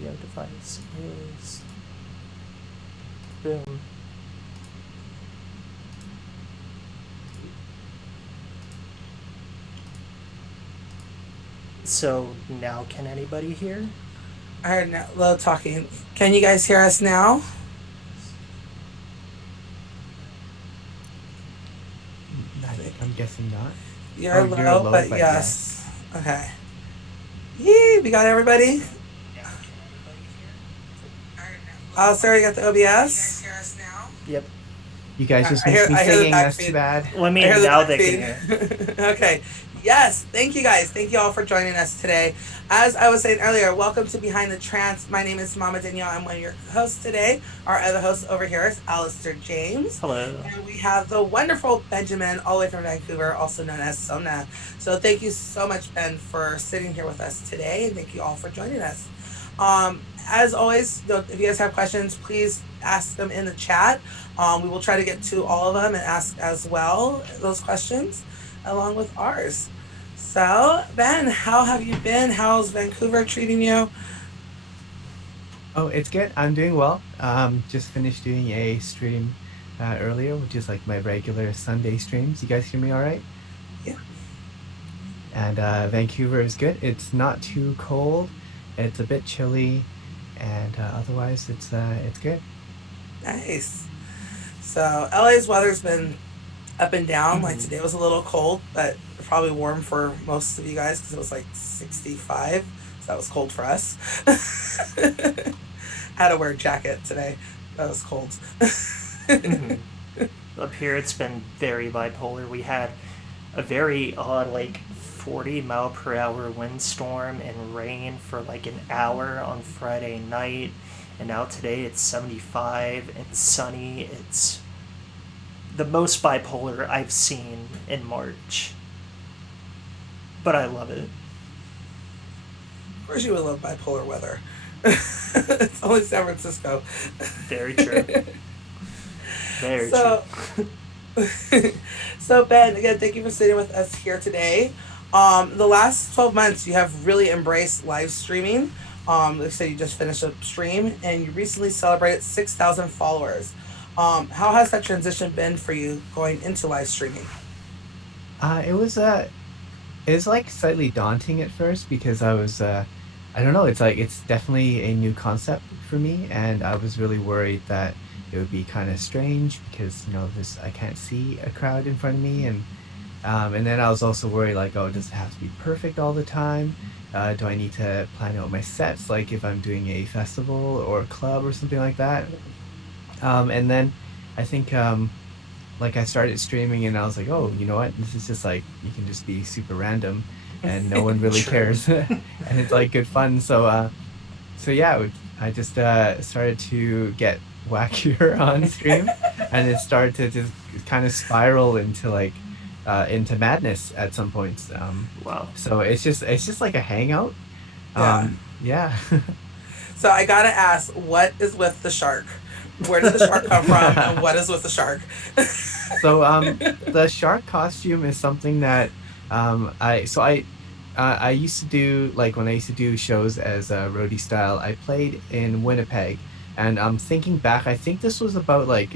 audio device is... Boom. So now can anybody hear? I heard no, low talking. Can you guys hear us now? I'm guessing not. You're Oh, you're low, low, but but yes. yes. Okay. Yee, we got everybody. Oh, sorry, you got the OBS. Yep. You guys just I missed hear me I hear the singing. back That's too feed. bad. Well, I I hear mean, the now back they can feed. hear. Okay. Yes. Thank you guys. Thank you all for joining us today. As I was saying earlier, welcome to Behind the Trance. My name is Mama Danielle. I'm one of your hosts today. Our other host over here is Alistair James. Hello. And we have the wonderful Benjamin, all the way from Vancouver, also known as Somna. So thank you so much, Ben, for sitting here with us today. And thank you all for joining us. As always, if you guys have questions, please ask them in the chat. We will try to get to all of them and ask as well those questions along with ours. So, Ben, how have you been? How's Vancouver treating you? Oh, it's good. I'm doing well. Just finished doing a stream earlier, which is like my regular Sunday streams. You guys hear me all right? Yeah. And Vancouver is good. It's not too cold. It's a bit chilly, and otherwise it's good. Nice. So, LA's weather's been up and down. Like Mhm. today was a little cold, but probably warm for most of you guys because it was like 65. So that was cold for us. Had to wear a jacket today. That was cold. Mhm. Up here, it's been very bipolar. We had a very odd, like, 40-mile-per-hour windstorm and rain for like an hour on Friday night. And now today it's 75 and sunny. It's the most bipolar I've seen in March. But I love it. Of course, you would love bipolar weather. It's only San Francisco. Very true. Very true. So, so Ben, again, thank you for sitting with us here today. The last 12 months, you have really embraced live streaming. Like I said, you just finished a stream and you recently celebrated 6,000 followers. How has that transition been for you going into live streaming? It was it's like slightly daunting at first because I don't know, it's like it's definitely a new concept for me, and I was really worried that it would be kind of strange because this I can't see a crowd in front of me, and then I was also worried like, oh, does it have to be perfect all the time? Do I need to plan out my sets like if I'm doing a festival or a club or something like that? And then I think like I started streaming and I was like, oh, you know what? This is just like you can just be super random and no one really True. cares. And it's like good fun. So yeah, I just started to get wackier on stream and it started to just kind of spiral into like into madness at some points. Wow. So it's just like a hangout. Yeah. Yeah. So I gotta ask, what is with the shark? Where did the shark come from, and what is with the shark? So the shark costume is something that I used to do like when I used to do shows as a roadie style. I played in Winnipeg, and I'm thinking back. I think this was about like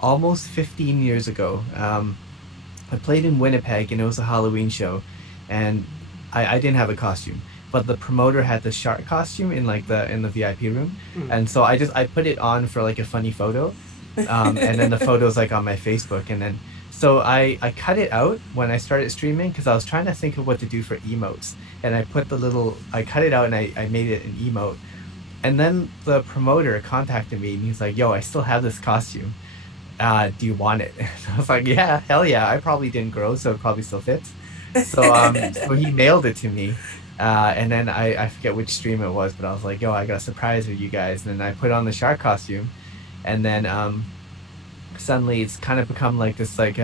almost 15 years ago. I played in Winnipeg, and it was a Halloween show, and I didn't have a costume, but the promoter had the shark costume in like the in the VIP room, Mm. and so I put it on for like a funny photo, and then the photos like on my Facebook, and then so I cut it out when I started streaming because I was trying to think of what to do for emotes, and I cut it out and I made it an emote, and then the promoter contacted me and he's like, "Yo, I still have this costume. Do you want it?" And I was like, "Yeah, hell yeah! I probably didn't grow, so it probably still fits." So he mailed it to me. And then I forget which stream it was, but I was like, "Yo, I got a surprise for you guys." And then I put on the shark costume, and then suddenly it's kind of become like this like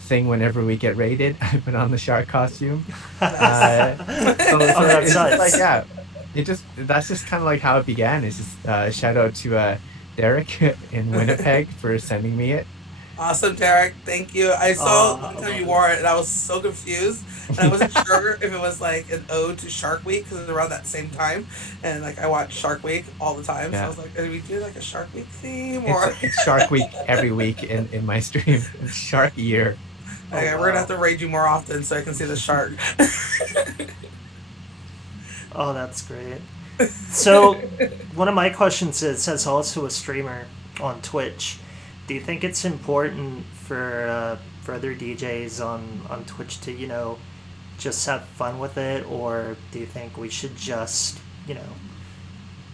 thing whenever we get raided. I put on the shark costume. Nice. Uh, so Oh, so that's it's just like, nice. yeah, that's just kind of like how it began. It's just shout out to Derek in Winnipeg for sending me it. Awesome, Derek. Thank you. I saw one I time you love it. wore it, and I was so confused, and I wasn't sure if it was like an ode to Shark Week because it was around that same time, and like I watch Shark Week all the time, so I Yeah. was like, are we doing like a Shark Week theme It's or? it's Shark Week every week in my stream. It's Shark Year. Oh Okay, we're gonna have wow. to raid you more often so I can see the shark. Oh, that's great. So, one of my questions is, as also a streamer on Twitch, do you think it's important for other DJs on Twitch to just have fun with it, or do you think we should just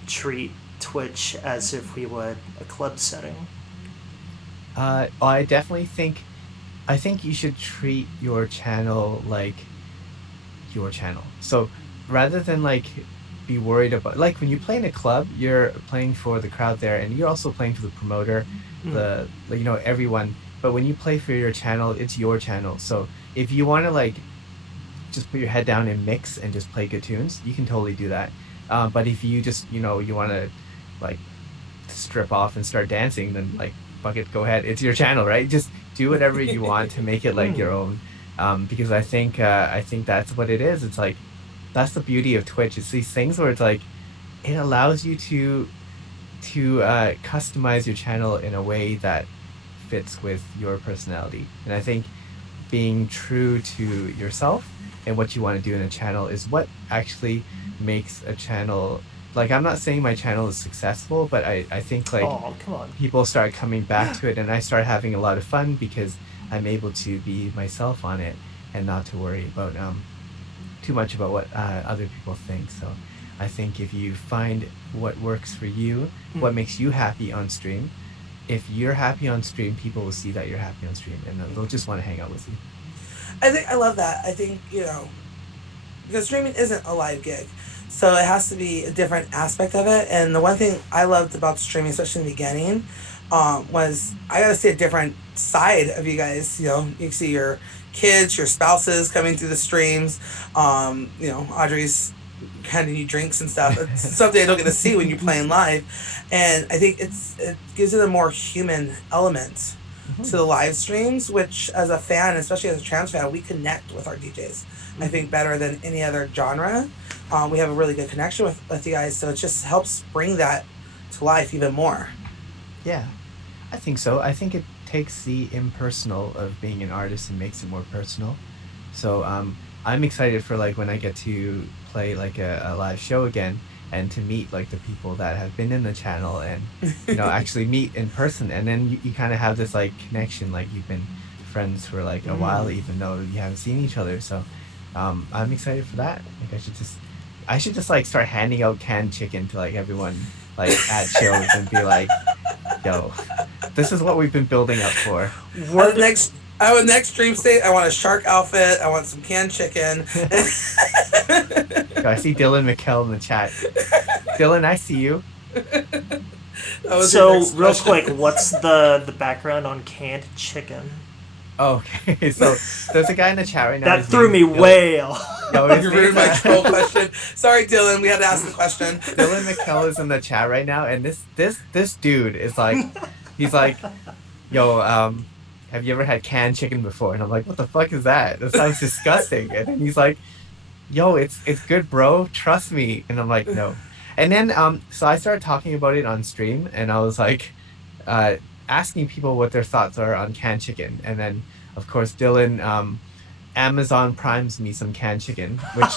treat Twitch as if we would a club setting? I definitely think I think you should treat your channel like your channel. So rather than like be worried about like when you play in a club, you're playing for the crowd there and you're also playing for the promoter, Mm. everyone. But when you play for your channel, it's your channel. So if you want to like just put your head down and mix and just play good tunes, you can totally do that. But if you just, you want to like strip off and start dancing, then like fuck it, go ahead. It's your channel, right? Just do whatever you want to make it like Mm. your own. Because I think that's what it is. It's like that's the beauty of Twitch. It's these things where it's like it allows you to customize your channel in a way that fits with your personality. And I think being true to yourself and what you want to do in a channel is what actually makes a channel like I'm not saying my channel is successful, but I think like Oh, come on. people start coming back to it and I start having a lot of fun because I'm able to be myself on it and not to worry about too much about what other people think. So I think if you find what works for you, what Mm. makes you happy on stream, if you're happy on stream, people will see that you're happy on stream and they'll just want to hang out with you. I think I love that. I think because streaming isn't a live gig. So it has to be a different aspect of it. And the one thing I loved about streaming, especially in the beginning, was I got to see a different side of you guys. You can see your kids, your spouses coming through the streams. Audrey's handing you drinks and stuff. It's something I don't get to see when you're playing live. And I think it gives it a more human element to Mhm. the live streams, which as a fan, especially as a trance fan, we connect with our DJs. I Mm-hmm. think better than any other genre. We have a really good connection with you guys, so it just helps bring that to life even more. Yeah, I think so. I think it takes the impersonal of being an artist and makes it more personal. So I'm excited for like when I get to play like a live show again and to meet like the people that have been in the channel and actually meet in person and then you kind of have this like connection like you've been friends for like a while Mm. even though you haven't seen each other. So I'm excited for that. Like I should just like start handing out canned chicken to like everyone like at shows and be like, yo, this is what we've been building up for. Uh, Word. next, I would next stream state. I want a shark outfit. I want some canned chicken. Yo, I see Dylan McKell in the chat. Dylan, I see you. That was your So, next real quick, question. what's the background on canned chicken? Okay, so there's a guy in the chat right now. That His threw name's me Dylan. way off. Yo, his You ruined name's my troll question. Sorry, Dylan. We had to ask the question. Dylan McKell is in the chat right now, and this dude is like, he's like, yo, have you ever had canned chicken before? And I'm like, what the fuck is that? That sounds disgusting. And then he's like, yo, it's good, bro. Trust me. And I'm like, no. And then so I started talking about it on stream and I was like uh asking people what their thoughts are on canned chicken. And then of course Dylan Amazon primes me some canned chicken, which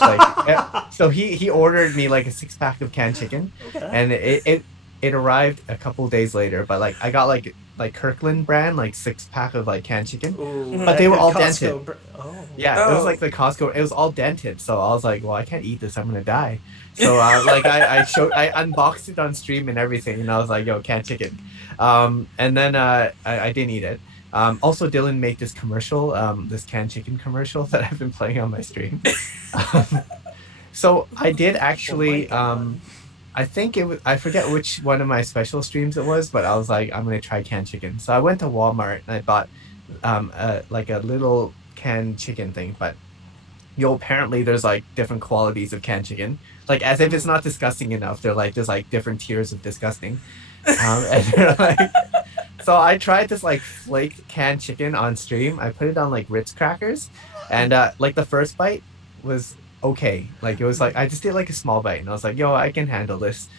so he ordered me like a 6 pack of canned chicken Okay. and it arrived a couple days later, but like I got like Kirkland brand like 6 pack of like canned chicken, Ooh, but Mhm. they that were good all dented. Costco. Oh. Yeah, it was like Oh, the Costco. It was all dented, so I was like, "Well, I can't eat this. I'm gonna die." So, I unboxed it on stream and everything, and I was like, "Yo, canned chicken," and then I didn't eat it. Also, Dylan made this commercial, this canned chicken commercial that I've been playing on my stream. Um, so I did Oh my actually, god. I think it was, I forget which one of my special streams it was, but I was like, I'm gonna try canned chicken. So I went to Walmart and I bought like a little canned chicken thing, but apparently there's like different qualities of canned chicken. Like as if it's Mm. not disgusting enough, they're like there's like different tiers of disgusting. And they're like So I tried this like flaked canned chicken on stream. I put it on like Ritz crackers, and like the first bite was okay. Like it was like I just did like a small bite, and I was like, "Yo, I can handle this."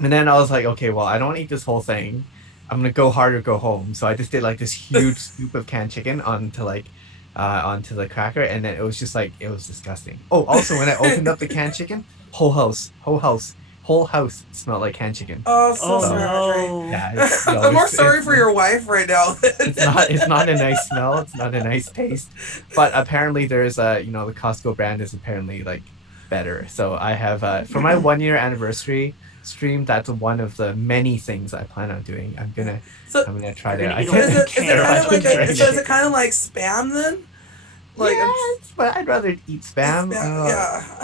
And then I was like, "Okay, well, I don't want to eat this whole thing. I'm gonna go hard or go home." So I just did like this huge scoop of canned chicken onto the cracker, and then it was just like it was disgusting. Oh, also when I opened up the canned chicken, whole house smelled like canned chicken. Oh, I'm so Oh So sorry, Audrey. no. yeah, it's I'm more sorry for your wife right now. it's not a nice smell. It's not a nice taste. But apparently there's the Costco brand is apparently like better. So I have for my 1 year anniversary stream, that's one of the many things I plan on doing. So I'm gonna try You're to gonna I eat a is whole can't it is it can kind of of like drain so is it. it kind of like spam then? Like I'm Yeah, but I'd rather eat spam. yeah, Yeah.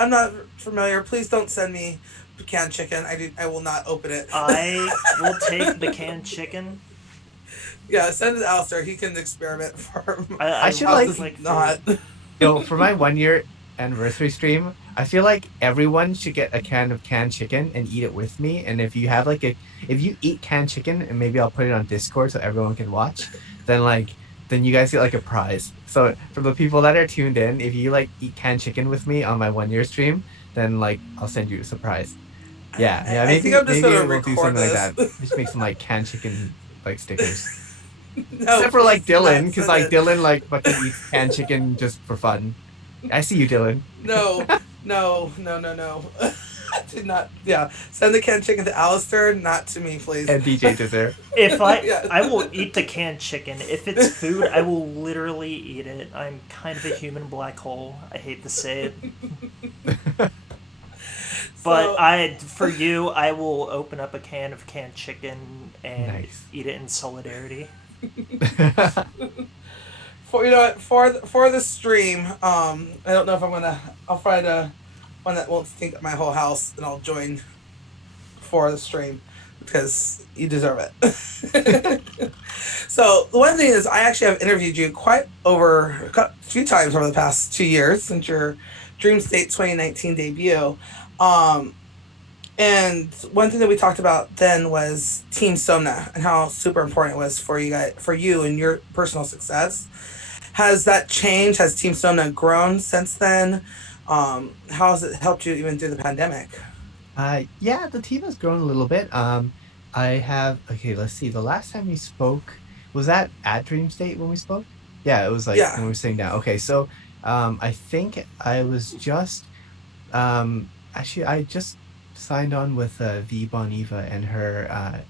I'm not familiar. Please don't send me canned chicken. I will not open it. I will take the canned chicken. Yeah, send it to Alistair. He can experiment for I I should I'll like love just like not. food. for my 1 year anniversary stream, I feel like everyone should get a can of canned chicken and eat it with me. And if you eat canned chicken, and maybe I'll put it on Discord so everyone can watch, then you guys get like a prize. So for the people that are tuned in, if you like eat canned chicken with me on my 1 year stream, then like I'll send you a surprise. Yeah, yeah, I think I'm just maybe gonna we'll do record something like this. that. Just make some like canned chicken like stickers. No, Except for like please do Dylan, not because send like it. Dylan like fucking eats canned chicken just for fun. I see you, Dylan. No, no. Did not. Yeah, send the canned chicken to Alistair, not to me, please. And DJ Dessert. If Yeah. I will eat the canned chicken. If it's food, I will literally eat it. I'm kind of a human black hole. I hate to say it. But So I for you, I will open up a can of canned chicken and Nice. eat it in solidarity. for for the stream, I don't know if I'm gonna. I'll find a one that won't stink up my whole house, and I'll join for the stream because you deserve it. So the one thing is, I actually have interviewed you quite over a few times over the past 2 years since your Dream State 2019 debut. Um, and one thing that we talked about then was Team Somna and how super important it was for you guys, for you and your personal success. Has that changed? Has Team Somna grown since then? How has it helped you even through the pandemic? Yeah, the team has grown a little bit. Okay, let's see. The last time we spoke, was that at Dream State when we spoke? Yeah, it was like Yeah. when we were sitting down. Okay, so I think I was just actually I just signed on with V Boniva and her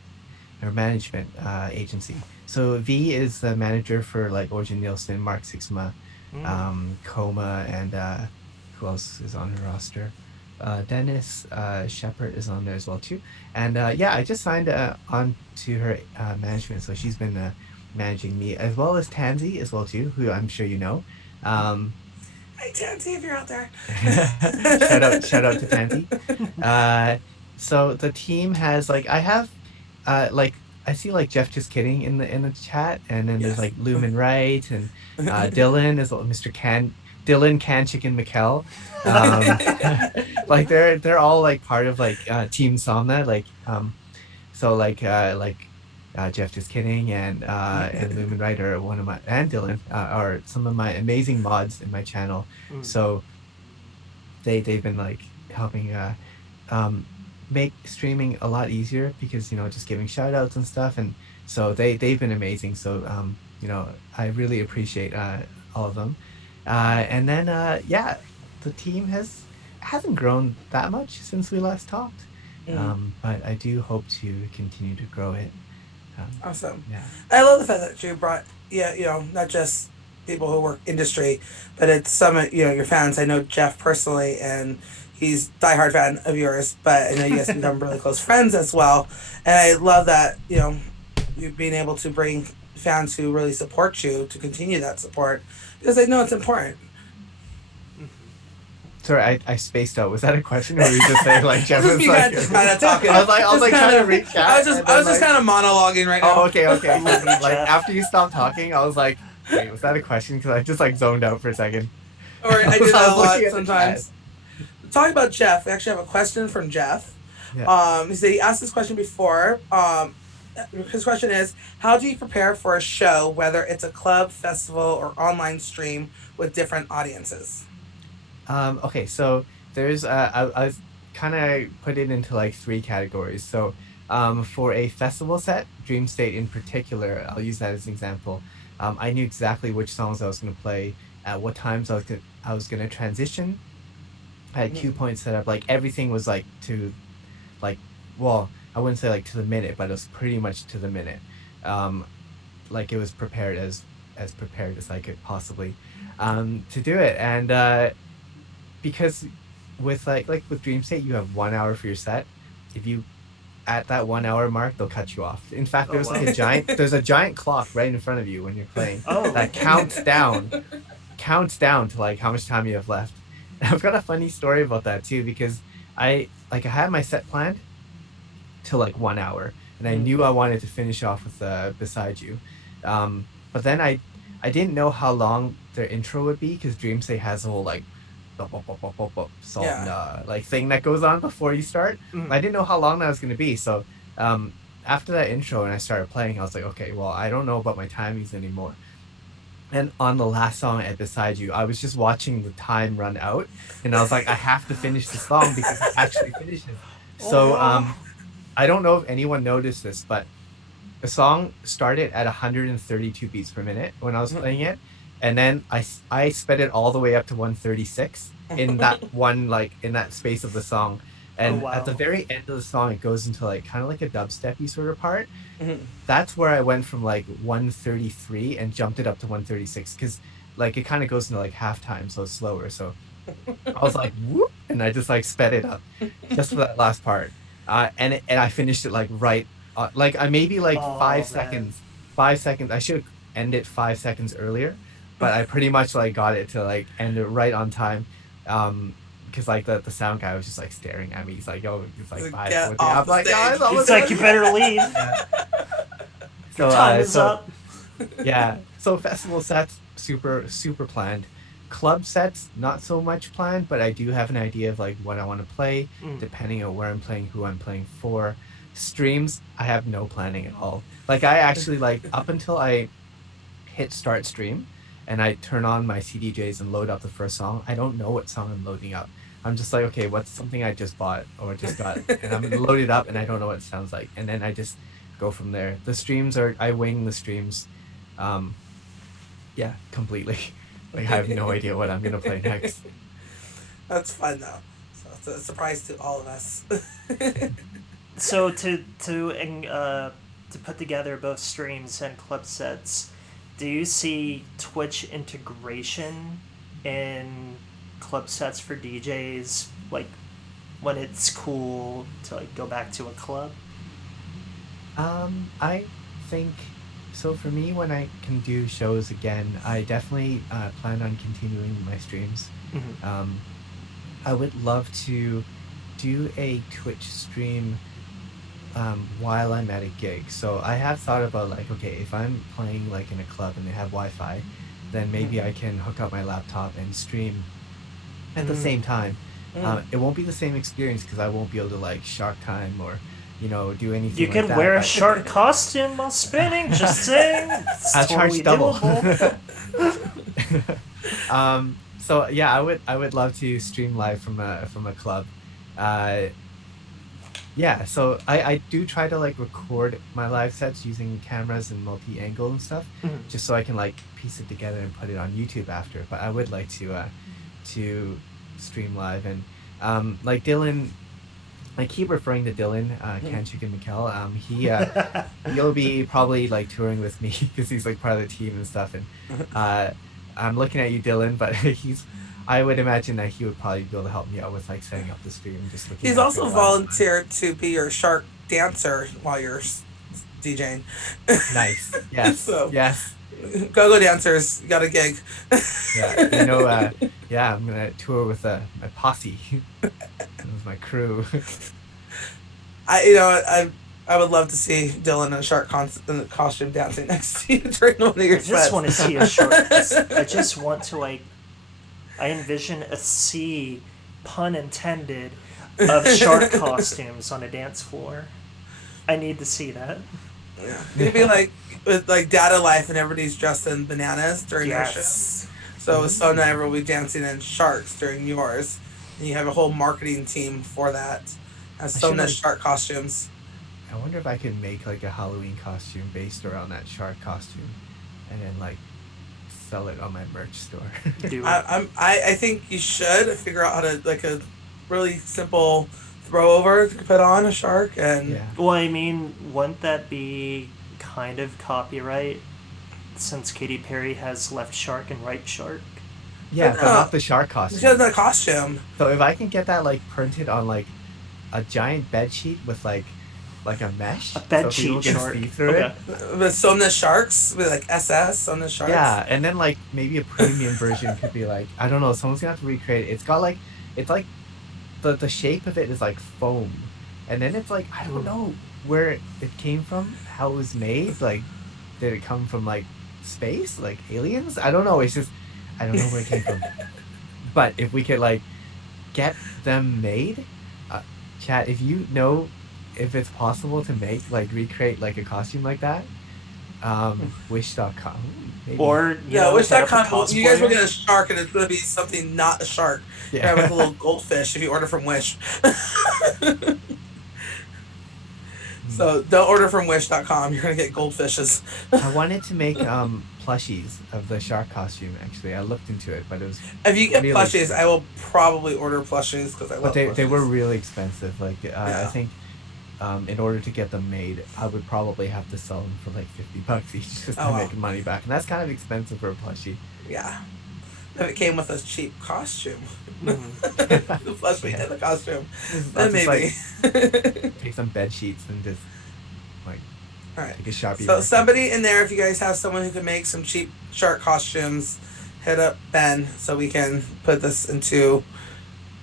management agency. So V is the manager for like Origin Nielsen, Mark Sixma, Mm. Coma, and who else is on her roster? Dennis Shepard is on there as well too. And yeah, I just signed on to her management, so she's been managing me as well as Tansy as well too, who I'm sure you know. Um, Hey, Tansy, if you're out there. shout out to Tansy. Uh, so the team has like I have like I see like Jeff just kidding in the chat, and then there's Yes. like Lumen Wright and Dylan as well, Mr. Dylan Can Chicken McKell. Like they're all like part of like Team Somna, so Jeff just kidding and Lumen Wright are one of my and Dylan are some of my amazing mods in my channel. Mm. So they've been like helping um make streaming a lot easier because just giving shout outs and stuff, and so they've been amazing. So I really appreciate all of them. And then yeah, the team hasn't grown that much since we last talked. Mm, But I do hope to continue to grow it. awesome. Yeah. I love the fact that you brought, yeah, not just people who work industry, but it's some, your fans. I know Jeff personally, and he's a diehard fan of yours, but I know you guys become really close friends as well. And I love that, you being able to bring fans who really support you to continue that support because I know it's important. Sorry, I spaced out. Was that a question, or were you just saying like Jeff Just was me like? just kind of talking. I was like trying to reach out. I was just kind of monologuing right now. Oh, okay, okay. Love you, Like Jeff. after you stopped talking, I was like, wait, was that a question? Because I just like zoned out for a second. Or I do I that was a lot looking at the chat. sometimes. Talking about Jeff, we actually have a question from Jeff. Yeah. He said he asked this question before. his question is, how do you prepare for a show, whether it's a club, festival, or online stream with different audiences? Okay, so there's I was kind of put it into like three categories. So for a festival set, Dream State in particular, I'll use that as an example. I knew exactly which songs I was going to play, at what times I was going to transition. I had cue Mhm. points set up, like everything was like to like, well, I wouldn't say like to the minute, but it was pretty much to the minute. Um, like it was prepared as prepared as I could possibly to do it. And because with like with Dream State, you have 1 hour for your set. If you at that 1 hour mark, they'll cut you off. In fact, Oh wow. there's a giant clock right in front of you when you're playing Oh. that counts down to like how much time you have left. And I've got a funny story about that too, because I had my set planned to like 1 hour, and I Mhm. knew I wanted to finish off with Beside You. But then I didn't know how long their intro would be, because Dreamsay has a whole like bop, bop, bop, bop, bop, bop, Yeah. Somna like thing that goes on before you start. Mm. I didn't know how long that was going to be. So after that intro and I started playing, I was like, okay, well, I don't know about my timings anymore. And on the last song at Beside You, I was just watching the time run out, and I was like, I have to finish the song because it actually finishes. So Oh. I don't know if anyone noticed this, but the song started at 132 beats per minute when I was playing it, and then I sped it all the way up to 136 in that one, like in that space of the song. Oh And at the wow. very end of the song, it goes into like kind of like a dubsteppy sort of part. Mhm. That's where I went from like 133 and jumped it up to 136, because like it kind of goes into like halftime, so it's slower. So I was like, whoop, and I just like sped it up just for that last part. And I finished it like right, like I maybe like Oh man. 5 seconds. I should end it 5 seconds earlier, but I pretty much like got it to like end it right on time. Because like the sound guy was just like staring at me. He's like, "Yo, it's like five, Get four, three." off I'm the like, "No, stage. it's It's almost like done." you better leave. Yeah. Your So time is up. yeah. So festival sets, super planned. Club sets, not so much planned, but I do have an idea of like what I want to play, Mm. depending on where I'm playing, who I'm playing for. Streams, I have no planning at all. Like I actually like up until I hit start stream and I turn on my CDJs and load up the first song, I don't know what song I'm loading up. I'm just like, okay, what's something I just bought or just got, and I'm gonna load it up and I don't know what it sounds like. And then I just go from there. The streams are, I wing the streams. Um, yeah, completely. Like I have no idea what I'm gonna play next. That's fun though. So it's a surprise to all of us. So to put together both streams and club sets, do you see Twitch integration in club sets for DJs, like when it's cool to like go back to a club? I think so. For me, when I can do shows again, I definitely plan on continuing my streams. Mm-hmm. Um, I would love to do a Twitch stream while I'm at a gig. So I have thought about like, okay, if I'm playing like in a club and they have Wi-Fi, then maybe I can hook up my laptop and stream at the Mm. same time. Mm. It won't be the same experience because I won't be able to like Shark Time or do You anything like could that. wear a But shark costume while spinning. Just saying, it's I'll charge totally double. doable. So yeah, I would love to stream live from a club. Uh, yeah, so I do try to like record my live sets using cameras and multi-angle and stuff, Mm. just so I can like piece it together and put it on YouTube after. But I would like to stream live. And like Dylan, I keep referring to Dylan, Can Chicken Mikkel. He'll be probably like touring with me because he's like part of the team and stuff. And uh I'm looking at you, Dylan, but I would imagine that he would probably be able to help me out with like setting up the stream, just looking He's after a also while. volunteered to be your shark dancer while you're DJing. Nice. Yes. So, Yes. go-go dancers got a gig. Yeah. Yeah, I'm gonna tour with my posse. With my crew. I you know I would love to see Dylan in a shark in a costume dancing next to you during one of I your just want to sets. see a shark. I just want to like. I envision a sea, pun intended, of shark costumes on a dance floor. I need to see that. Yeah, it'd be like with like Data Life, and everybody's dressed in bananas during their shows. Yes. So with Somna, everyone will be dancing in sharks during yours, and you have a whole marketing team for that. As I should Somna like. shark costumes. I wonder if I could make like a Halloween costume based around that shark costume, and then like sell it on my merch store. Do it. I think you should figure out how to like a really simple throw over to put on a shark and Yeah. Well, I mean, wouldn't that be kind of copyright since Katy Perry has left shark and right shark? Yeah, but but no, not the shark because costume. of the costume. So if I can get that like printed on like a giant bed sheet with like a A mesh bed so people sheet can shark. see through it. Okay. With Somna sharks, with like SS Somna sharks. Yeah, and then like maybe a premium version could be like I don't know, someone's gonna have to recreate it. It's got like it's like the shape of it is like foam. And then it's like I don't know where it came from, how it was made. Like did it come from like space? Like aliens? I don't know. It's just I don't know where it came from. But if we could like get them made, uh, chat, if you know if it's possible to make like recreate like a costume like that, wish.com maybe. Or, No, it's hit not up a kind. You guys will cosplayer. get a shark, and it's going to be something not a shark. You're gonna have like a Yeah. little goldfish if you order from Wish. Hmm. So don't order from Wish.com. You're gonna get goldfishes. I wanted to make plushies of the shark costume actually. I looked into it, but it was If you get really plushies, I expensive. will probably order plushies because I But love they were plushies. really expensive. Like I Yeah. think in order to get them made, I would probably have to sell them for like $50 each just Oh to well. make money back, and that's kind of expensive for a plushie. Yeah. If it came with a cheap costume, Mm-hmm. the plushie Yeah, and the costume, I'll then just maybe. like take some bed sheets and just like All right. take a Sharpie So marker. somebody in there, if you guys have someone who can make some cheap shark costumes, hit up Ben so we can put this into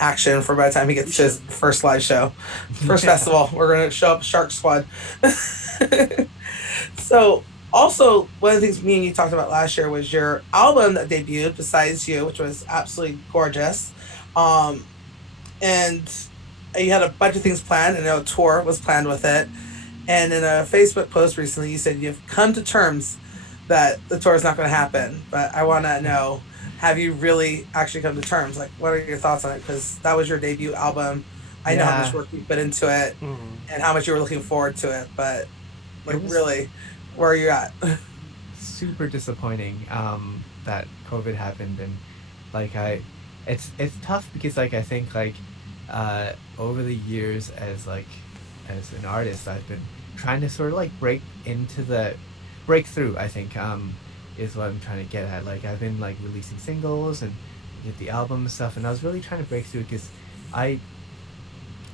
action for by the time he We gets to his should. first live show, first Yeah. festival. We're gonna show up Shark Squad. So also one of the things me and you talked about last year was your album that debuted, Besides You, which was absolutely gorgeous. Um, and you had a bunch of things planned, and a tour was planned with it. And in a Facebook post recently, you said you've come to terms that the tour is not going to happen. But I want to know, have you really actually come to terms? Like, what are your thoughts on it? Because that was your debut album. I know how much Yeah, work you put into it Mm-hmm. and how much you were looking forward to it. But, it like, was really, where are you at? super disappointing that COVID happened, and like it's tough because like I think like over the years as an artist I've been trying to sort of like break through, I think is what I'm trying to get at. Like I've been like releasing singles and get the album and stuff, and I was really trying to break through because I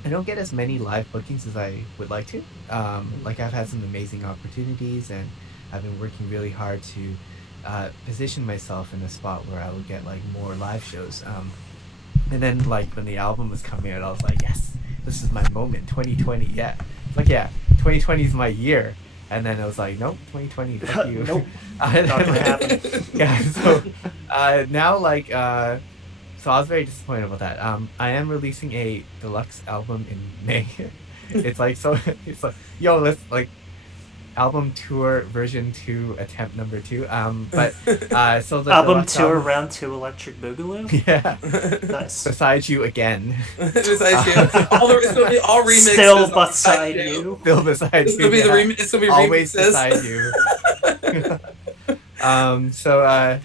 I don't get as many live bookings as I would like to. Like I've had some amazing opportunities, and I've been working really hard to position myself in a spot where I would get like more live shows. And then like when the album was coming out, I was like, yes, this is my moment. 2020, yeah. Like yeah, 2020 is my year. And then I was like, nope, 2020, fuck you. Nope. And Not gonna then, happen. yeah. So now like so I was very disappointed about that. I am releasing a deluxe album in May. It's like so. It's like yo, let's like album tour version 2, attempt number 2. But so the Album deluxe tour album, round 2 Electric Boogaloo. yeah. Nice. Beside you again. Besides you, Uh, it's gonna be all remixes. Still On Besides beside You. you. Still beside It's you, gonna be yeah. it's gonna be Always remixes. beside you. So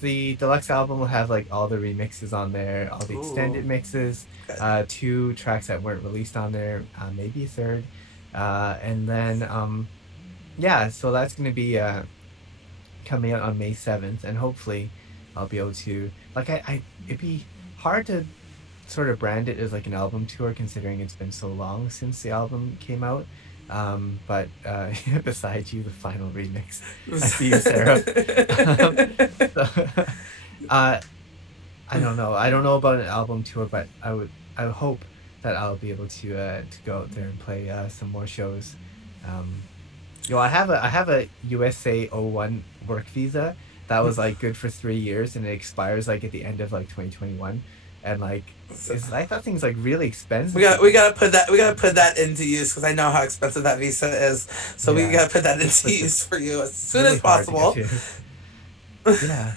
the deluxe album will have like all the remixes on there, all the Ooh. extended mixes, Good. 2 tracks that weren't released on there, maybe a third, and then yeah, so that's gonna be coming out on May 7th, and hopefully I'll be able to like it'd be hard to sort of brand it as like an album tour considering it's been so long since the album came out. But Beside You, the final remix. I see you, Sarah. um, so, uh, I don't know. I don't know about an album tour, but I would hope that I'll be able to go out there and play some more shows. Um, I have a USA 01 work visa that was like good for 3 years, and it expires like at the end of like 2021. and like So I thought things like really we expensive. gotta put that into use because I know how expensive that visa is. So we Yeah, gotta put that it's into such a use for you as it's soon as really hard to get possible. to. Yeah.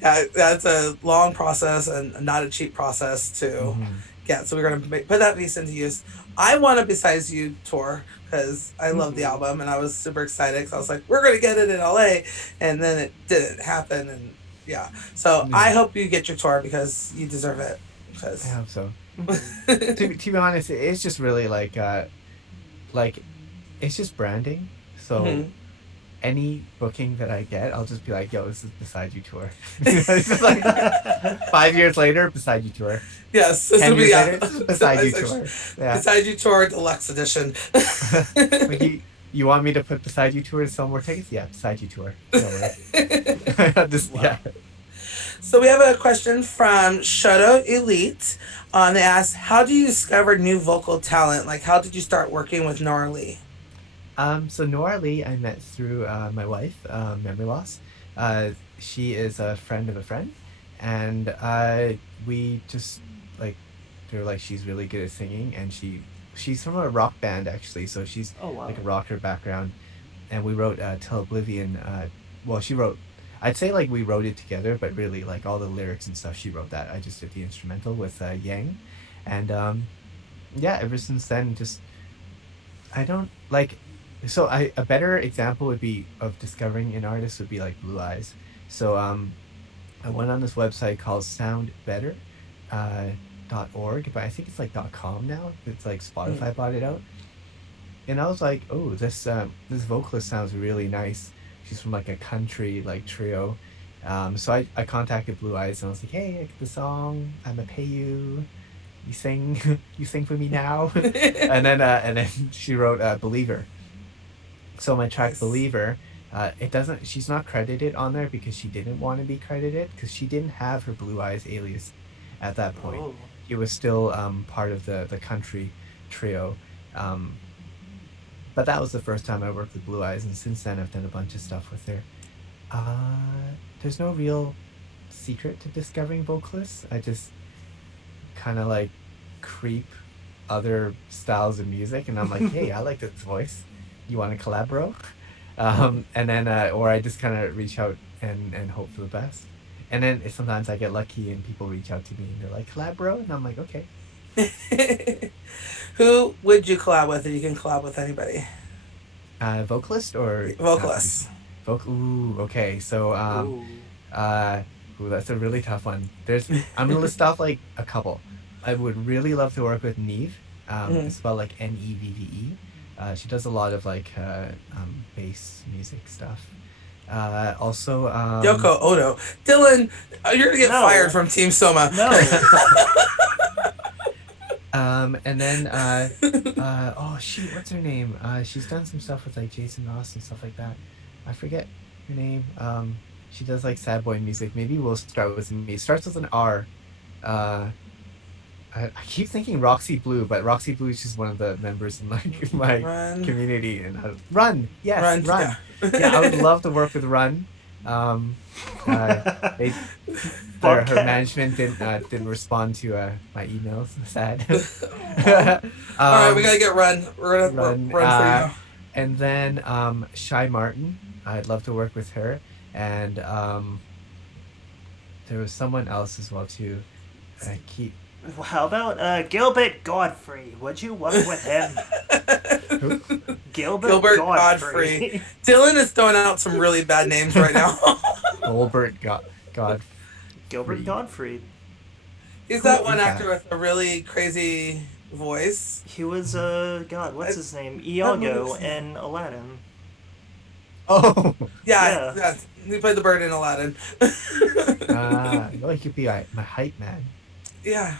Yeah, that's a long process and not a cheap process to Hmm. get. So we're gonna put that visa into use. I want a Besides You tour because I love the Ooh. album and I was super excited because I was like, we're gonna get it in LA, and then it didn't happen. And yeah, so I Yeah, hope you get your tour because you deserve it. I Because hope so. Mhm. To be honest, it's just really like it's just branding. So Mhm. any booking that I get, I'll just be like, "Yo, this is Beside You tour." It's just like 5 years later, Beside You tour. Yes, this ten will be years later, this is Beside You yeah. tour. Yeah. Besides You tour deluxe edition. Like you want me to put Beside You tour to sell more tickets? Yeah, Beside You tour. No worries. Just Wow. yeah. So we have a question from Shoto Elite. They asked, "How do you discover new vocal talent? Like, how did you start working with Nora Lee?" So Nora Lee, I met through my wife, Memory Loss. She is a friend of a friend, and we just like they were like she's really good at singing, and she's from a rock band actually, so she's Oh like wow. a rocker background, and we wrote Till Oblivion. Well, she wrote. I'd say like we wrote it together, but really like all the lyrics and stuff she wrote that. I just did the instrumental with Yang, and yeah, ever since then, just I don't like so I a better example would be of discovering an artist would be like Blue Eyes. So I went on this website called soundbetter .org, but I think it's like .com now. It's like Mm. Spotify bought it out. And I was like, "Oh, this vocalist sounds really nice." She's from like a country like trio. So I contacted Blue Eyes and I was like, "Hey, I got the song. I'm gonna pay you. You sing you sing for me now." And then she wrote Believer. So my track Nice. Believer, it doesn't she's not credited on there because she didn't want to be credited because she didn't have her Blue Eyes alias at that point. Oh. He was still part of the country trio. Um, but that was the first time I worked with Blue Eyes, and since then I've done a bunch of stuff with her. There's no real secret to discovering vocalists. I just kind of like creep other styles of music, and I'm like, hey, I like this voice. You want to collaboro? And then or I just kind of reach out and hope for the best. And then sometimes I get lucky and people reach out to me and they're like, collaboro, and I'm like, okay. Who would you collab with if you can collab with anybody? Vocalist or producer? Vocalists. Ooh, okay. So Ooh. uh, ooh, that's a really tough one. I'm gonna list off like a couple. I would really love to work with Neve. Mm. It's spelled like Nevve. She does a lot of like bass music stuff. Also, Yoko Odo. Dylan, you're gonna get fired No. from Team Soma. No. and then oh shoot, what's her name? She's done some stuff with like Jason Ross and stuff like that. I forget her name. She does like sad boy music. Maybe we'll start with me. It starts with an R. Uh, I keep thinking Roxy Blue, but Roxy Blue is just one of the members in like my Run. community. And Run, yes, Run. Yeah. Run. Yeah, I would love to work with Run. Um, uh, they her Bobcat. management didn't respond to my emails. Sad. Aw. All right, we um, gotta get Run. We're gonna Run. run for you now. And then Shy Martin. I'd love to work with her. And there was someone else as well too. I keep How about Gilbert Godfrey? Would you work with him? who? Gilbert Gilbert Godfrey. Godfrey. Dylan is throwing out some really bad names right now. Goldberg God Gilbert free. Godfrey. He's Who that one is actor that? with a really crazy voice. He was God, what's his name? That movie Iago was- in Aladdin. Oh, Yeah, Yeah. yeah, he played the bird in Aladdin. no, he could be my hype man. Yeah,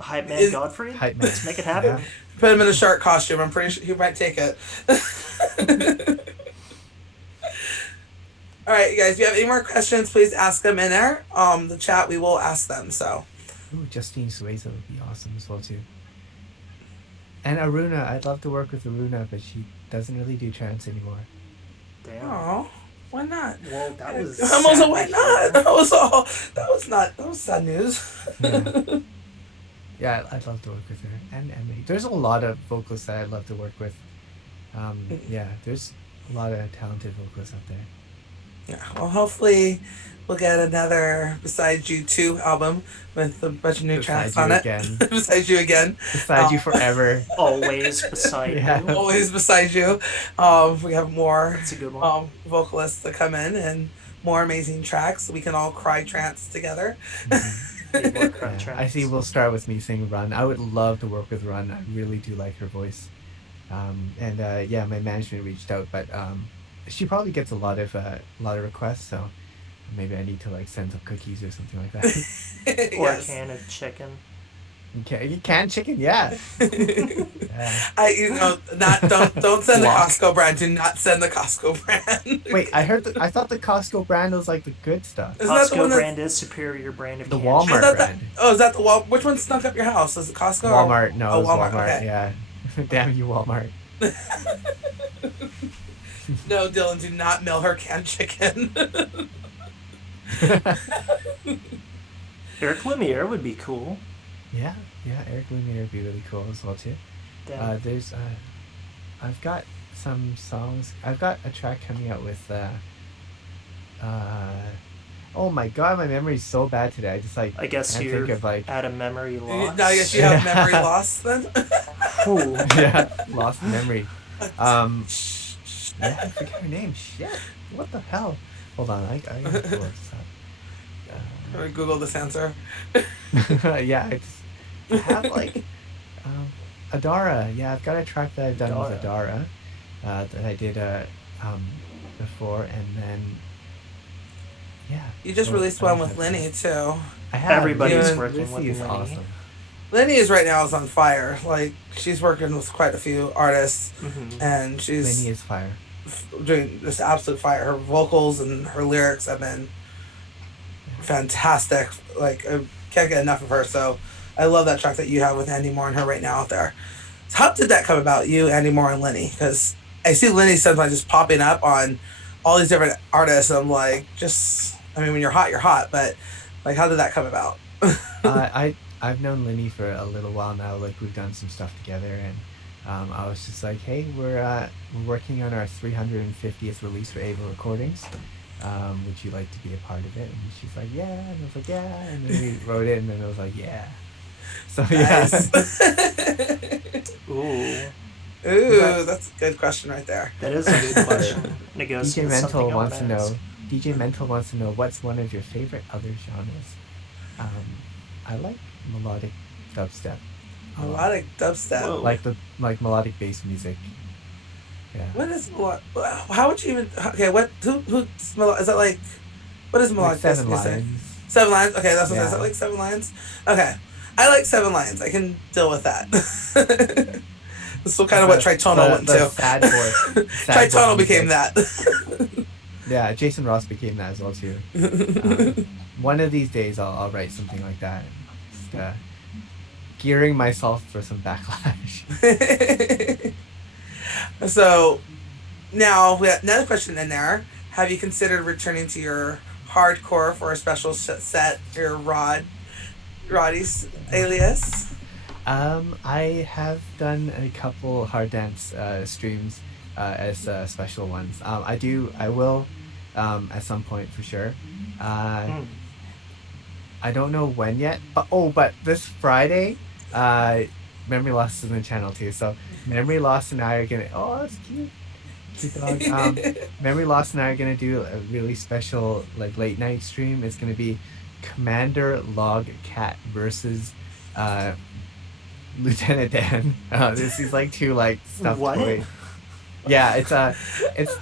Hype man Is- Godfrey? Hype man. Let's make it Yeah. happen. put him in a shark costume. I'm pretty sure he might take it. All right, you guys. If you have any more questions, please ask them in there. The chat, we will ask them. So, Ooh, Justine Sueza would be awesome as well too. And Aruna, I'd love to work with Aruna, but she doesn't really do trance anymore. Damn. oh, Why not? Well, that was I'm also sad why to not? hear. That was sad news. Yeah. Yeah, I'd love to work with her and Emily. There's a lot of vocalists that I'd love to work with. Yeah, there's a lot of talented vocalists out there. Yeah. Well, hopefully we'll get another Besides You 2 album with a bunch of new tracks Beside on you it. again. Besides You again. Beside Um, you forever. Always beside you. Yeah. always Beside You. We have more That's a good one. vocalists to come in and more amazing tracks. We can all cry trance together. Hmm. Need more crunch Yeah, I tracks. see. We'll start with me singing Run. I would love to work with Run. I really do like her voice. And yeah, my management reached out, but she probably gets a lot of requests. So maybe I need to like send some cookies or something like that. Or a Yes. can of chicken. You can chicken, yeah. Yeah. Not don't send the Block. Costco brand. Do not send the Costco brand. Wait, I thought the Costco brand was like the good stuff. Isn't that the one Costco that? brand is superior brand of The canned Walmart Is chicken. that brand. Is that the Wal? Which one snuck up your house? Is it Costco or Walmart, no, Oh, it was Walmart. Walmart. Okay. Yeah. Damn you, Walmart. No, Dylan, do not mail her canned chicken. Eric Lumiere would be cool. Yeah, Eric Lumiere would be really cool as well too. Then There's I've got some songs. I've got a track coming out with uh oh my god, my memory's so bad today. I just like I guess can't you're think of like at a memory loss. I guess you have memory loss then. Ooh. yeah, lost memory. Um yeah, I forget her name. Shit. What the hell? Hold on, I gotta pull this I'm gonna Google this answer. up. Yeah, I have like Adara. Yeah, I've got a track that I've done with Adara that I did before, and then yeah. You just so released I one don't with have Lenny too. I have. Everybody's yeah, working Lizzie with is Lenny. awesome. Lenny is right now is on fire. Like she's working with quite a few artists, and she's Lenny is fire. doing this absolute fire. Her vocals and her lyrics have been fantastic. Like I can't get enough of her. So I love that track that you have with Andy Moore and her right now out there. So how did that come about, you, Andy Moore, and Lenny? Because I see Lenny sometimes just popping up on all these different artists. And I'm like, when you're hot. But like, how did that come about? I've known Lenny for a little while now. Like we've done some stuff together, and I was just like, hey, we're working on our 350th release for Ava Recordings. Would you like to be a part of it? And she's like, yeah. And I was like, yeah. And then we wrote it, and then I was like, yeah. So yeah. Nice. Ooh. Ooh, that's a good question right there. That is a good question. DJ Negotiate Mental something wants to on know. ask. DJ Mental wants to know what's one of your favorite other genres. I like melodic dubstep. Melodic dubstep. Whoa. Like melodic bass music. Yeah. What is how would you even? Okay, is that like? What is melodic Like bass 7 music? lines. 7 lines. Okay, that's what Yeah. is that like 7 lines? Okay, I like 7 lines. I can deal with that. This is kind of what Tritonal went the to. sad boy. Sad boy Tritonal became music. that. Yeah, Jason Ross became that as well too. One of these days, I'll write something like that. Just, gearing myself for some backlash. So now we have another question in there. Have you considered returning to your hardcore for a special set, your Roddy's alias? I have done a couple hard dance streams as special ones. I will at some point for sure. I don't know when yet, but this Friday, Memory Loss is on the channel too. So Memory Loss and I are gonna. Oh, that's cute. Cute dog. Memory Loss and I are gonna do a really special like late night stream. It's gonna be Commander Log Cat versus Lieutenant Dan. This is like two like stuffed What? toys. Yeah,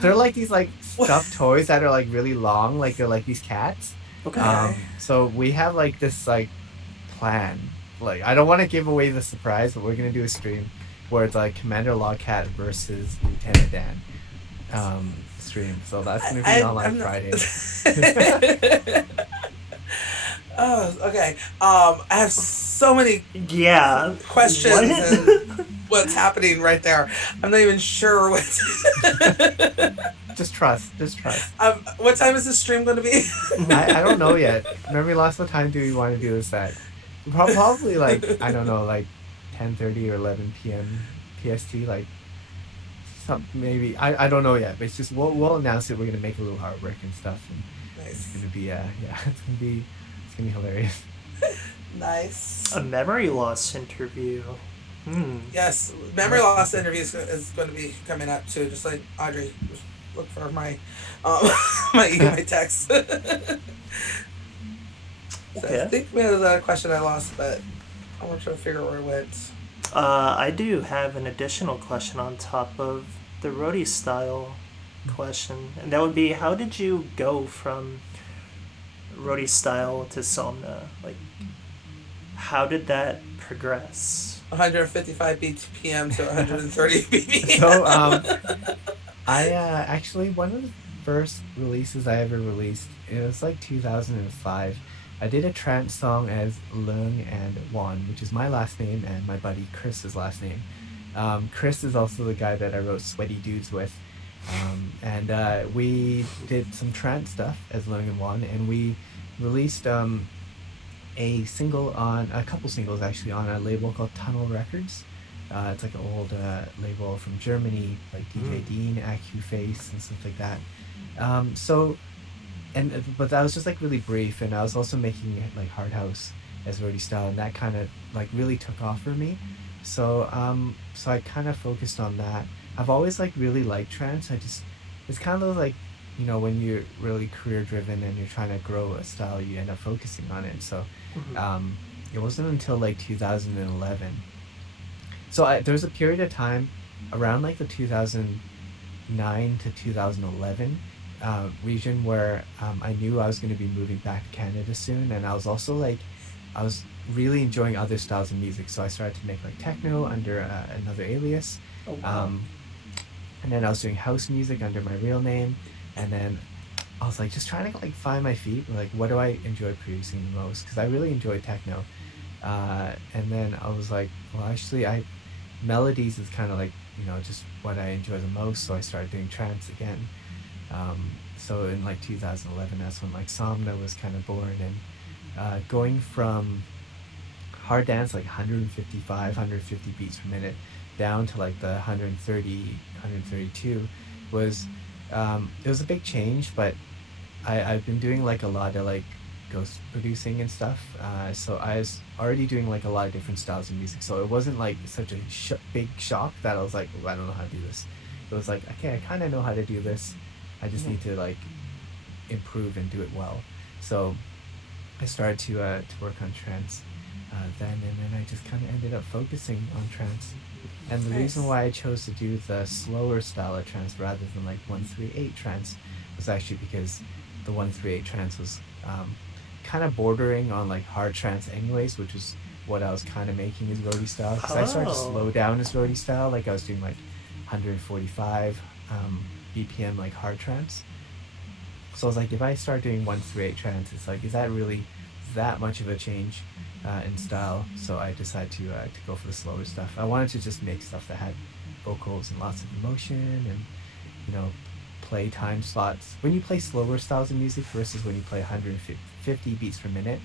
they're like these like stuffed toys that are like really long, like they're like these cats. Okay. So we have like this like plan. Like I don't want to give away the surprise, but we're gonna do a stream where it's like Commander Logcat versus Lieutenant Dan stream. So that's gonna be on like Friday. Oh, okay. I have so many Yeah. questions What? and what's happening right there. I'm not even sure what. Just trust. Just trust. What time is this stream going to be? I don't know yet. Remember last what time do we want to do this at? Probably like I don't know, like 10:30 or 11 p.m. PST. Like some maybe I don't know yet. But it's just we'll announce it. We're gonna make a little artwork and stuff, and it's Nice. gonna be yeah, it's gonna be hilarious. Nice. A memory loss interview. Yes, memory loss interview is going to be coming up too. Just like Audrey, just look for my my text. So I Okay. think we had a question I lost, but I want to figure out where it went. I do have an additional question on top of the roadie style question, and that would be, how did you go from roadie style to Somna? Like, how did that progress? 155 BPM to 130 BPM. So I actually one of the first releases I ever released, it was like 2005. I did a trance song as Leung and Juan, which is my last name and my buddy Chris's last name. Chris is also the guy that I wrote Sweaty Dudes with. And we did some trance stuff as Leung and Juan, and we released a couple singles actually on a label called Tunnel Records. It's like an old label from Germany, like DJ Dean, AccuFace, and stuff like that. So, but that was just like really brief, and I was also making like hard house as roadie style, and that kind of like really took off for me. So I kind of focused on that. I've always like really liked trance. It's kind of like when you're really career driven and you're trying to grow a style, you end up focusing on it. So um, it wasn't until like 2011. So there was a period of time around like the 2009 to 2011 region where I knew I was going to be moving back to Canada soon, and I was also like, I was really enjoying other styles of music, so I started to make like techno under another alias. Oh, wow. And then I was doing house music under my real name, and then I was like just trying to like find my feet, like what do I enjoy producing the most, because I really enjoy techno. And then I was like, well, actually, I melodies is kind of like just what I enjoy the most, so I started doing trance again. So in like 2011, that's when like Somna was kind of born, and going from hard dance like 155 150 beats per minute down to like the 130 132 was it was a big change, but I've been doing like a lot of like ghost producing and stuff, so I was already doing like a lot of different styles of music, so it wasn't like such a big shock that I was like, oh, I don't know how to do this. It was like, okay, I kind of know how to do this, I just need to like improve and do it well. So I started to work on trance then, and then I just kind of ended up focusing on trance. And the reason why I chose to do the slower style of trance rather than like 138 trance was actually because the 138 trance was kind of bordering on like hard trance anyways, which was what I was kind of making as roadie style. Because I started to slow down as roadie style, like I was doing like 145 BPM like hard trance. So I was like, if I start doing 138 trance, it's like, is that really that much of a change in style? So I decided to go for the slower stuff. I wanted to just make stuff that had vocals and lots of emotion, and play time slots. When you play slower styles of music versus when you play 150 beats per minute,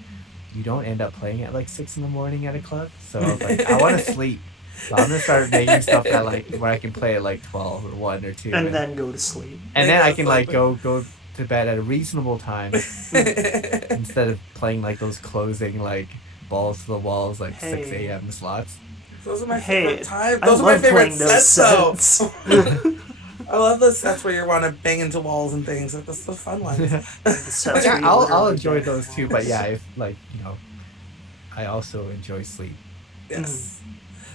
you don't end up playing at like 6 in the morning at a club. So I was like, I want to sleep. So I'm gonna start making stuff that like where I can play at like 12 or 1 or 2, and then go to sleep. and then I can like go to bed at a reasonable time instead of playing like those closing like balls to the walls like 6 a.m. slots. Those are my favorite times. I Those are my love favorite playing those sets, though. sets. I love those sets where you want to bang into walls and things. Like, that's the fun ones. The sets Yeah, where you I'll literally enjoy bang those too, but walls. yeah, if like I also enjoy sleep. Yes.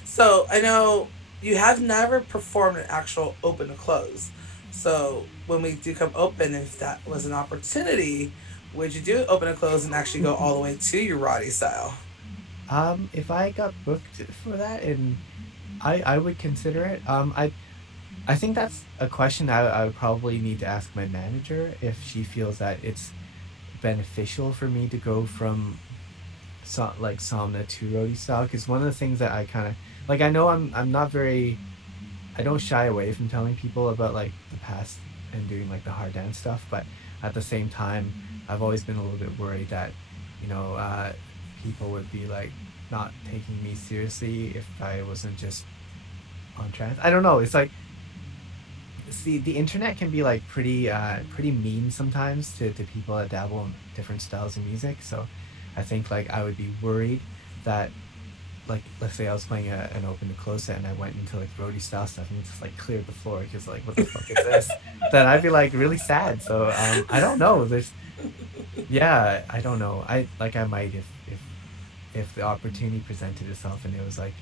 So I know you have never performed an actual open to close. So when we do come open, if that was an opportunity, would you do open and close and actually go all the way to your Roddy style? If I got booked for that, and I would consider it. I think that's a question I would probably need to ask my manager if she feels that it's beneficial for me to go from like Somna to roadie style, because one of the things that I kind of like, I know I'm not very, I don't shy away from telling people about like the past and doing like the hard dance stuff. But at the same time, I've always been a little bit worried that, you know, people would be like not taking me seriously if I wasn't just on trance. I don't know. It's like, see, the internet can be like pretty mean sometimes to people that dabble in different styles of music. So I think like I would be worried that, like, let's say I was playing an open to close set and I went into like roadie style stuff and it just like cleared the floor because like what the fuck is this? Then I'd be like really sad. So I don't know. There's Yeah, I don't know. I might if the opportunity presented itself and it was like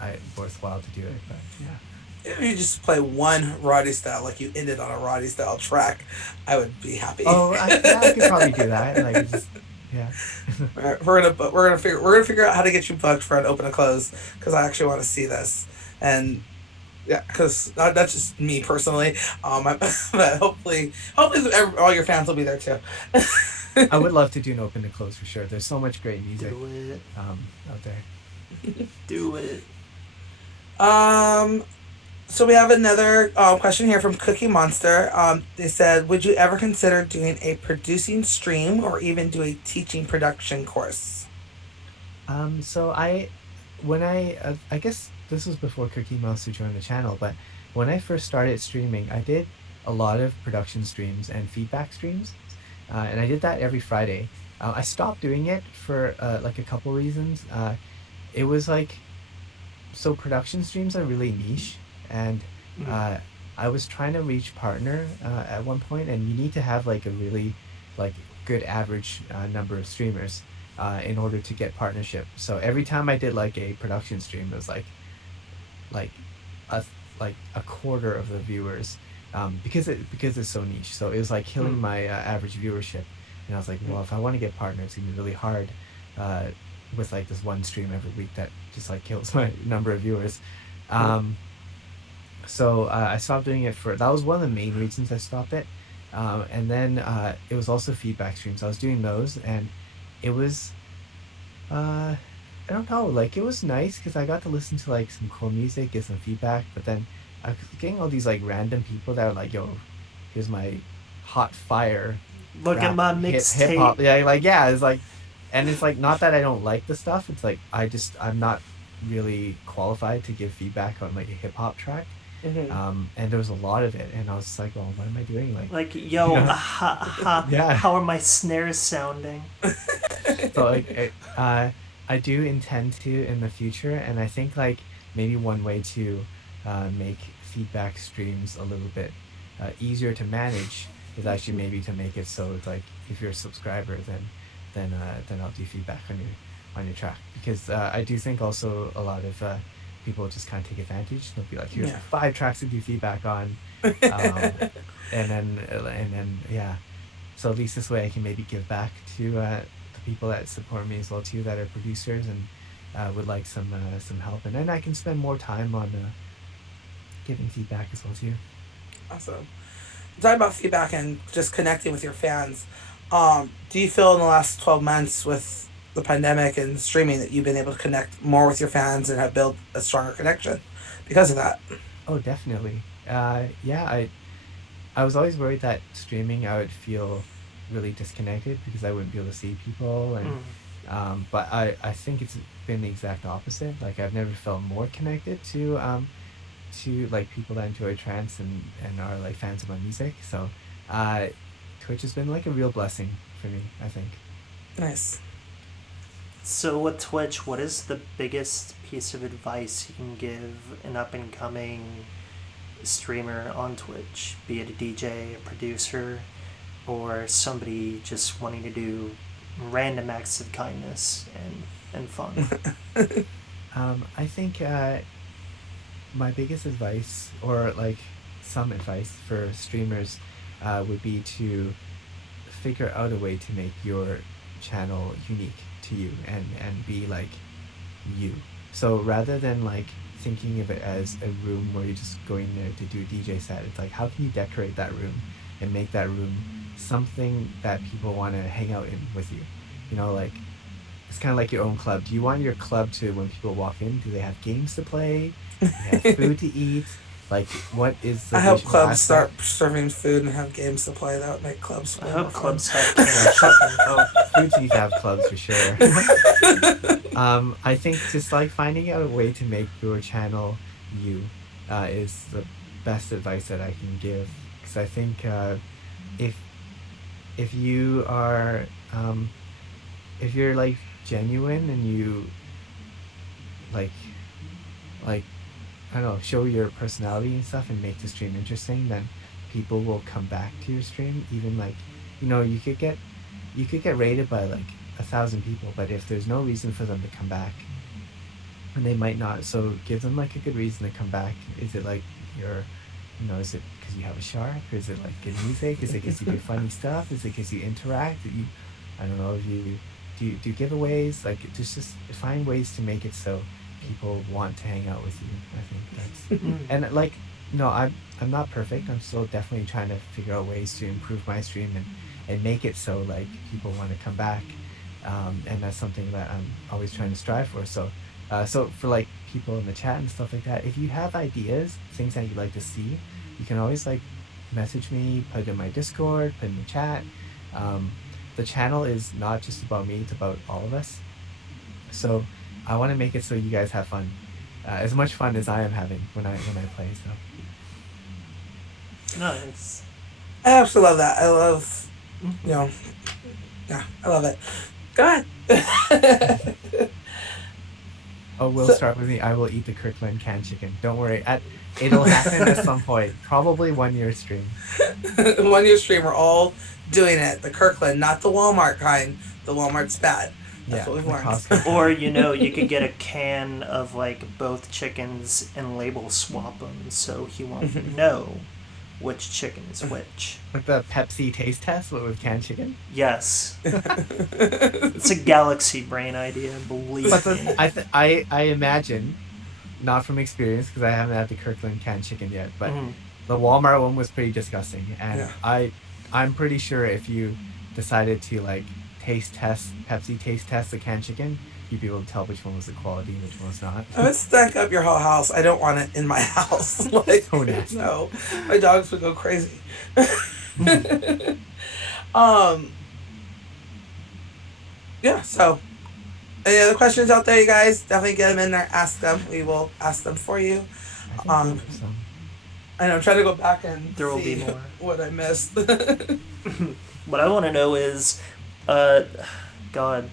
I worthwhile to do it. But yeah. If you just play one Roddy style, like you ended on a Roddy style track, I would be happy. Oh, yeah, I could probably do that. Like it just yeah. We're gonna figure out how to get you booked for an open and close because I actually want to see this. And yeah, because that's just me personally. But hopefully all your fans will be there too. I would love to do an open to close for sure. There's so much great music Do it. out there. Do it. um, so we have another question here from Cookie Monster. They said, "Would you ever consider doing a producing stream or even do a teaching production course?" So when I guess this was before Cookie Monster joined the channel, but when I first started streaming, I did a lot of production streams and feedback streams, and I did that every Friday. I stopped doing it for like a couple reasons. It was like, so production streams are really niche, and Mm. uh, I was trying to reach partner at one point, and you need to have like a really like good average number of streamers in order to get partnership. So every time I did like a production stream, it was like a like a quarter of the viewers, because it's so niche. So it was like killing Mm. my average viewership. And I was like, well, if I want to get partners, it's gonna be really hard uh, with like this one stream every week that just like kills my number of viewers. Mm. Um, so I stopped doing it for that was one of the main reasons I stopped it. And then it was also feedback streams. I was doing those, and it was uh, I don't know, like it was nice because I got to listen to like some cool music, get some feedback. But then I was getting all these like random people that are like, "Yo, here's my hot fire Look at rap my hip mixtape. hop." Yeah, like yeah, it's like, and it's like not that I don't like the stuff. It's like I'm not really qualified to give feedback on like a hip hop track. Hmm. And there was a lot of it, and I was just like, "Well, what am I doing?" Like, Like, you yo, know, yeah. how are my snares sounding? So like I do intend to in the future, and I think like maybe one way to make feedback streams a little bit easier to manage is actually maybe to make it so it's like if you're a subscriber, then I'll do feedback on your track, because I do think also a lot of people just kind of take advantage. They'll be like, here's Yeah. 5 tracks to do feedback on, um, and then yeah. So at least this way I can maybe give back to the people that support me as well too, that are producers and would like some help, and then I can spend more time on giving feedback as well too. Awesome. Talking about feedback and just connecting with your fans. Do you feel in the last 12 months with the pandemic and streaming that you've been able to connect more with your fans and have built a stronger connection because of that? Oh, definitely. Yeah, I was always worried that streaming I would feel really disconnected because I wouldn't be able to see people, and Mm. but I think it's been the exact opposite. Like I've never felt more connected to like people that enjoy trance and are like fans of my music. So uh Twitch has been like a real blessing for me, I think. Nice. So with Twitch, what is the biggest piece of advice you can give an up and coming streamer on Twitch, be it a DJ, a producer, or somebody just wanting to do random acts of kindness and fun? I think my biggest advice, or like some advice for streamers, would be to figure out a way to make your channel unique to you and be like you. So rather than like thinking of it as a room where you're just going there to do a DJ set, it's like how can you decorate that room and make that room something that people want to hang out in with you? You know, like it's kind of like your own club. Do you want your club to, when people walk in, do they have games to play? Do they have food to eat? Like, what is I the hope visual clubs aspect? start serving food and have games to play. That would make clubs I way more hope fun. clubs have Yeah, canned chicken. oh, foods need to have clubs for sure. I think just like finding out a way to make your channel you is the best advice that I can give. Because I think if if you are if you're like genuine and you like like I don't know, show your personality and stuff and make the stream interesting, then people will come back to your stream. Even like, you could get rated by like 1,000 people, but if there's no reason for them to come back, and they might not, so give them like a good reason to come back. Is it like your, is it because you have a shark, or is it like good music? Is it because you do funny stuff? Is it because you interact? I don't know if you do giveaways. Like, just find ways to make it so people want to hang out with you. I think that's, Mm. and like, no, I'm not perfect. I'm still definitely trying to figure out ways to improve my stream and make it so like people want to come back. And that's something that I'm always trying to strive for. So for like people in the chat and stuff like that, if you have ideas, things that you'd like to see, you can always like message me, put it in my Discord, put it in the chat. Um, the channel is not just about me; it's about all of us. So I want to make it so you guys have fun, as much fun as I am having when I play. So Nice. I absolutely love that. I love, you Mm-hmm. know, yeah, I love it. Go ahead. oh, we'll So, start with me. I will eat the Kirkland canned chicken. Don't worry. It'll happen at some point. Probably 1 year stream. 1 year stream, we're all doing it. The Kirkland, not the Walmart kind. The Walmart's bad. That's Yeah, what we've the learned. Costco Or, kind. you could get a can of like both chickens and label swap them so he won't know which chicken is which. Like the Pepsi taste test, but with canned chicken. Yes. It's a galaxy brain idea, But believe the me. I imagine, not from experience because I haven't had the Kirkland canned chicken yet, but Mm. the Walmart one was pretty disgusting, and Yeah. I'm pretty sure if you decided to like Pepsi taste test the canned chicken, you'd be able to tell which one was the quality and which one was not. If it stank up your whole house, I don't want it in my house. So Like, nasty. no, my dogs would go crazy. Mm. um, yeah. So, any other questions out there, you guys? Definitely get them in there. Ask them. We will ask them for you. I think we Um, have some. and I'm trying to go back and There will be see more. what I missed. What I want to know is, uh, God.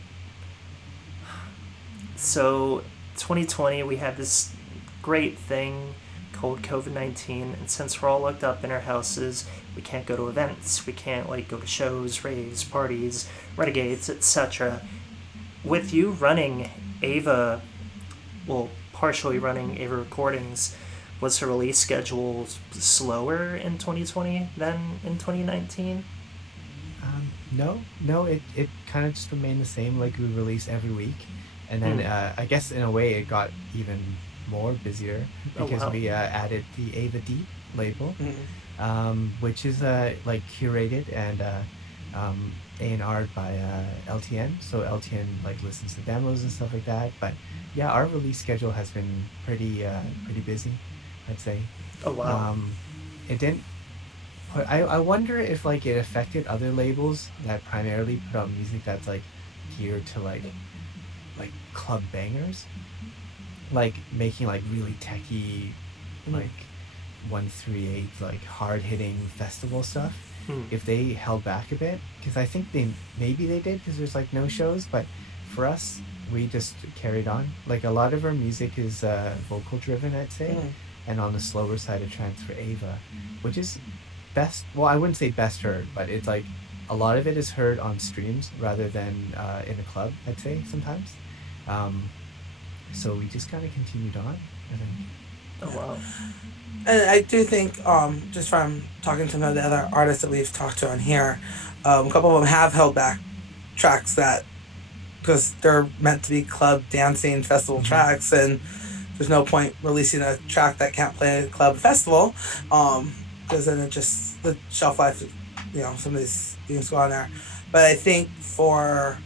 So, 2020, we had this great thing called COVID-19, and since we're all locked up in our houses, we can't go to events, we can't like go to shows, raves, parties, renegades, etc. With you running Ava, well, partially running Ava Recordings, was the release schedule slower in 2020 than in 2019? No, it kind of just remained the same. Like, we release every week, and then Hmm. I guess in a way it got even more busier Oh, because wow. we added the Ava Deep label, Mhm. which is like curated and A&R'd by LTN. So LTN like listens to demos and stuff like that. But yeah, our release schedule has been pretty busy, I'd say. Oh, wow. Um, it didn't. I wonder if like it affected other labels that primarily put out music that's like geared to like club bangers, like making like really techy, Mm. like 138 like hard hitting festival stuff. Hmm. If they held back a bit, because I think they maybe they did because there's like no shows, but for us we just carried on. Like, a lot of our music is vocal driven, I'd say, Mhm. and on the slower side of trance for Ava, which is best. Well, I wouldn't say best heard, but it's like a lot of it is heard on streams rather than in a club, I'd say sometimes. Um, so we just kind of continued on, I think. Oh, Yeah. wow. And I do think, just from talking to some of the other artists that we've talked to on here, a couple of them have held back tracks that, because they're meant to be club dancing festival Mm-hmm. tracks, and there's no point releasing a track that can't play at a club festival, because then it just, the shelf life, some of these things go on there. But I think for,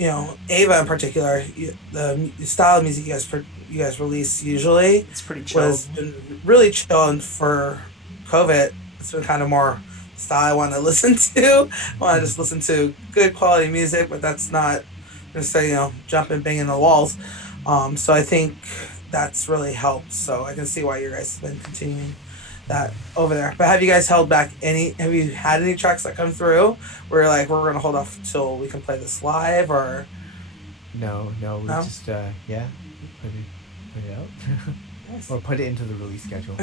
Ava in particular, the style of music you guys you guys release usually It's pretty chilled. was been really chilling for COVID. It's been kind of more style I want to listen to. I want to just listen to good quality music, but that's not necessarily, jumping, banging the walls. So I think that's really helped. So I can see why you guys have been continuing that over there. But have you guys held back any? Have you had any tracks that come through where you're like, we're gonna hold off till we can play this live, or No, no, we no? just yeah, put it put it out Nice. or put it into the release schedule.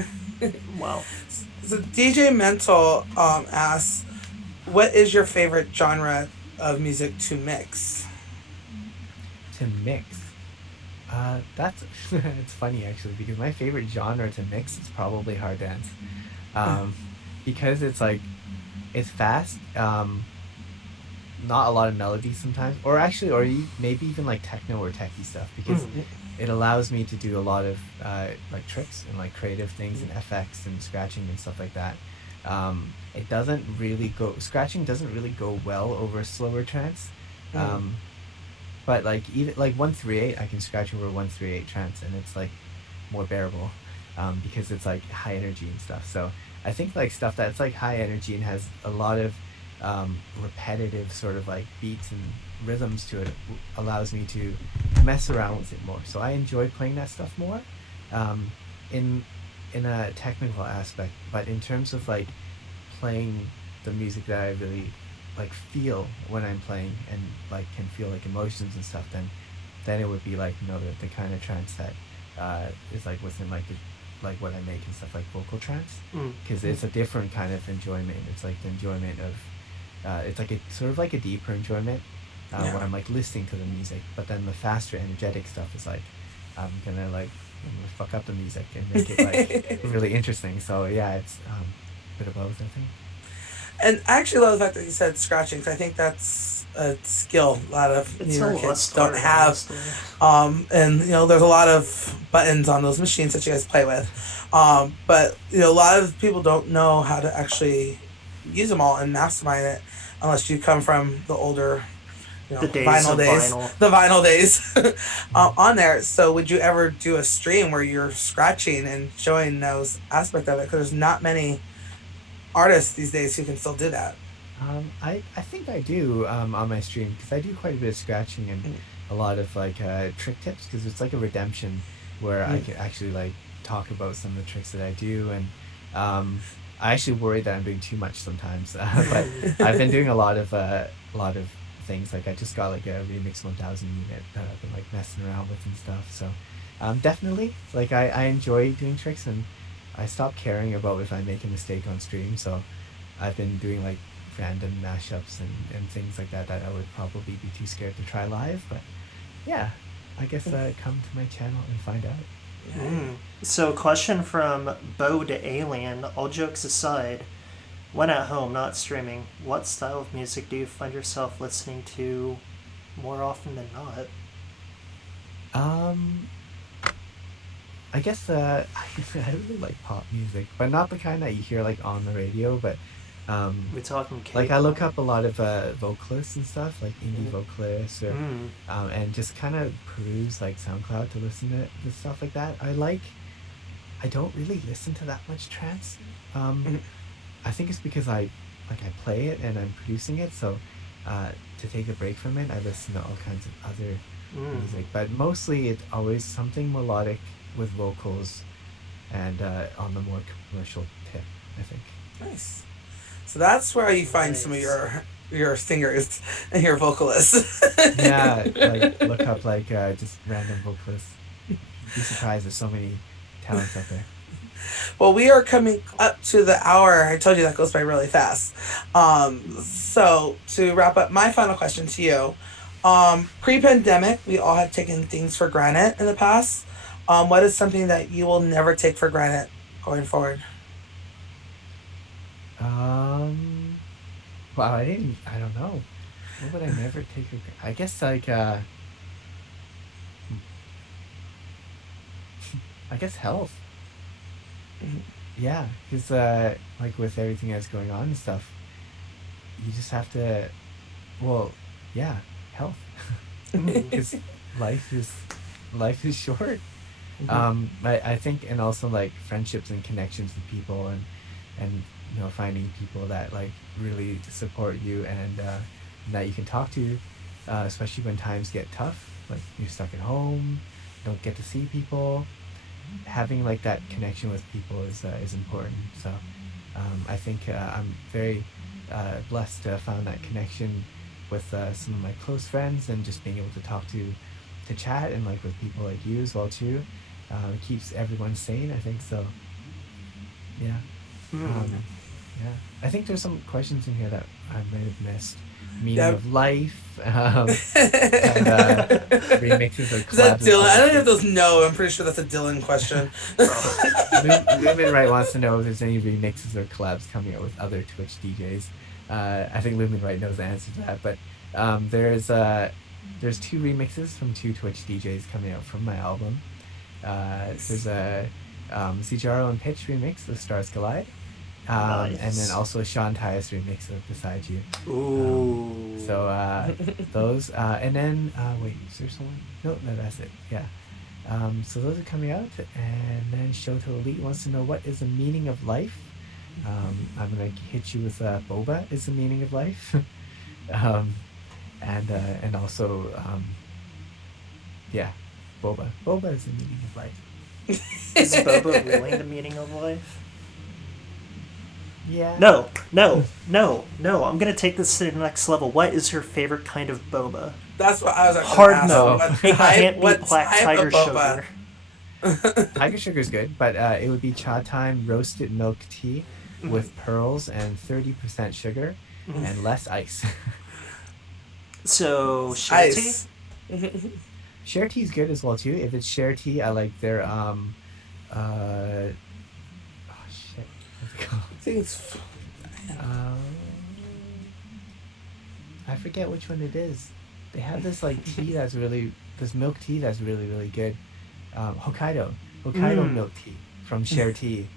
Well, So DJ Mental asks, what is your favorite genre of music to mix? To mix. That's it's funny actually because my favorite genre to mix is probably hard dance. Um, because it's like it's fast. Not a lot of melody sometimes, or actually, maybe even like techno or techie stuff because mm, it allows me to do a lot of like tricks and like creative things and FX and scratching and stuff like that. It doesn't really go scratching doesn't really go well over slower trance. Mm, Um, but like even like 138, I can scratch over 138 trance and it's like more bearable because it's like high energy and stuff. So I think like stuff that's like high energy and has a lot of repetitive sort of like beats and rhythms to it allows me to mess around with it more. So I enjoy playing that stuff more um, in a technical aspect. But in terms of like playing the music that I really like feel when I'm playing and like can feel like emotions and stuff, then it would be like the kind of trance that is like within like the like what I make and stuff like vocal trance mm, because it's a different kind of enjoyment. It's like the enjoyment of it's like a sort of like a deeper enjoyment where yeah. I'm like listening to the music, but then the faster energetic stuff is like I'm gonna fuck up the music and make it like really interesting. So yeah, it's a bit of both, I think. And I actually love the fact that you said scratching, because I think that's a skill a lot of it's a newer kids lost don't art, have. honestly. And there's a lot of buttons on those machines that you guys play with. But a lot of people don't know how to actually use them all and mastermind it unless you come from the older, The days of vinyl. the vinyl days Mm. on there. So would you ever do a stream where you're scratching and showing those aspect of it? Because there's not many artists these days who can still do that. I think I do on my stream because I do quite a bit of scratching and Mm, a lot of like trick tips because it's like a redemption where I mm, can actually like talk about some of the tricks that I do and um, I actually worry that I'm doing too much sometimes, but I've been doing a lot of things like I just got like a Remix 1000 unit that I've been like messing around with and stuff. So definitely like I enjoy doing tricks and I stopped caring about if I make a mistake on stream. So I've been doing like random mashups and things like that that I would probably be too scared to try live. But yeah, I guess come to my channel and find out. yeah. So, question from Bo to Alien. All jokes aside, when at home, not streaming, what style of music do you find yourself listening to more often than not? Um, I guess I really like pop music, but not the kind that you hear like on the radio. But We talking like I look K-pop? up a lot of vocalists and stuff, like indie vocalists, or Mm. and just kind of peruse like SoundCloud to listen to stuff like that. I don't really listen to that much trance. Um, Mm, I think it's because I play it and I'm producing it, so to take a break from it, I listen to all kinds of other Mm. music. But mostly, it's always something melodic with vocals and on the more commercial tip, I think. nice. So that's where you find some of Nice. your singers and your vocalists. Yeah, like look up like just random vocalists. You'd be surprised. There's so many talents out there. Well, we are coming up to the hour. I told you that goes by really fast. So to wrap up, my final question to you: pre-pandemic, we all had taken things for granted in the past. What is something that you will never take for granted going forward? Um, wow, I don't know. What would I never take for I guess like hmm, I guess health. Yeah, because like with everything that's going on and stuff, you just have to. Well, yeah, health. Mm. Because life is life is short. I think, and also like friendships and connections with people, and finding people that like really support you, and that you can talk to, especially when times get tough, like you're stuck at home, don't get to see people. Having like that connection with people is important. So I think I'm very blessed to have found that connection with some of my close friends, and just being able to talk to chat, and like with people like you as well too. It keeps everyone sane, I think. So yeah. Mm. um, yeah, I think there's some questions in here that I might have missed. Meaning Yeah. of life. And Is remixes or that collabs with Dylan? I don't know if artists. those know. I'm pretty sure that's a Dylan question. Probably. Lumen Right wants to know if there's any remixes or collabs coming out with other Twitch DJs. I think Lumen Right knows the answer to that, but there's two remixes from two Twitch DJs coming out from my album. There's Nice. a Zijaro and Pitch remix of Stars Collide, and then Nice. also Sean Tyas remix of Beside You. Ooh. So those, and then wait, is there someone? No, that's it. Yeah. So those are coming out, and then Shoto Elite wants to know what is the meaning of life. I'm gonna hit you with boba is the meaning of life, um, and also yeah, boba is the meaning of life. Is Boba really the meaning of life? Yeah. No, no, no, no. I'm gonna take this to the next level. What is her favorite kind of boba? That's what I was actually going to Hard ask. no. Oh. It can't be What black type tiger of boba? sugar. Tiger sugar is good, but it would be cha time roasted milk tea with pearls and 30% sugar and less ice. So share tea. Ice. Share tea is good as well too. If it's share tea, I like their oh shit, what's it called? I think it's. Um, I forget which one it is. They have this like tea that's really this milk tea that's really good. Hokkaido milk tea from Share Tea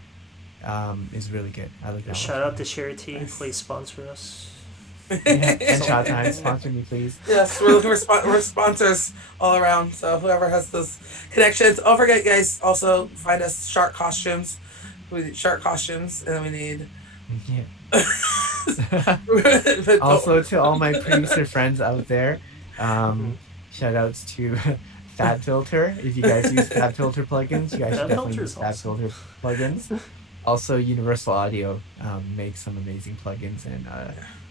is really good. I like that Shout one. out to Share Tea. Nice. Please sponsor us. Yeah, and Shot Time sponsor me, please. Yes, we're looking for we're sponsors all around. So whoever has those connections, don't forget, guys. Also find us shark costumes. We need shark costumes, and then we need. Yeah. But Also to all my producer friends out there, shout outs to Fab Filter. If you guys use Fab Filter plugins, you guys should That definitely filter's use Fab awesome. Filter plugins. Also, Universal Audio makes some amazing plugins and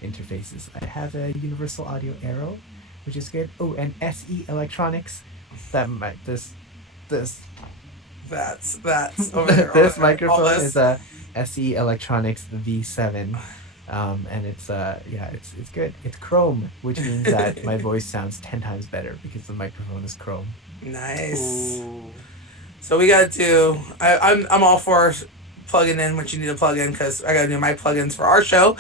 interfaces. I have a Universal Audio Arrow, which is good. Oh, and SE Electronics. That might this that's over there. this All microphone this. is a SE Electronics V7. And it's it's good. It's chrome, which means that my voice sounds 10 times better because the microphone is chrome. Nice. Ooh. So we gotta do. I'm all for plugging in what you need to plug in because I gotta do my plugins for our show.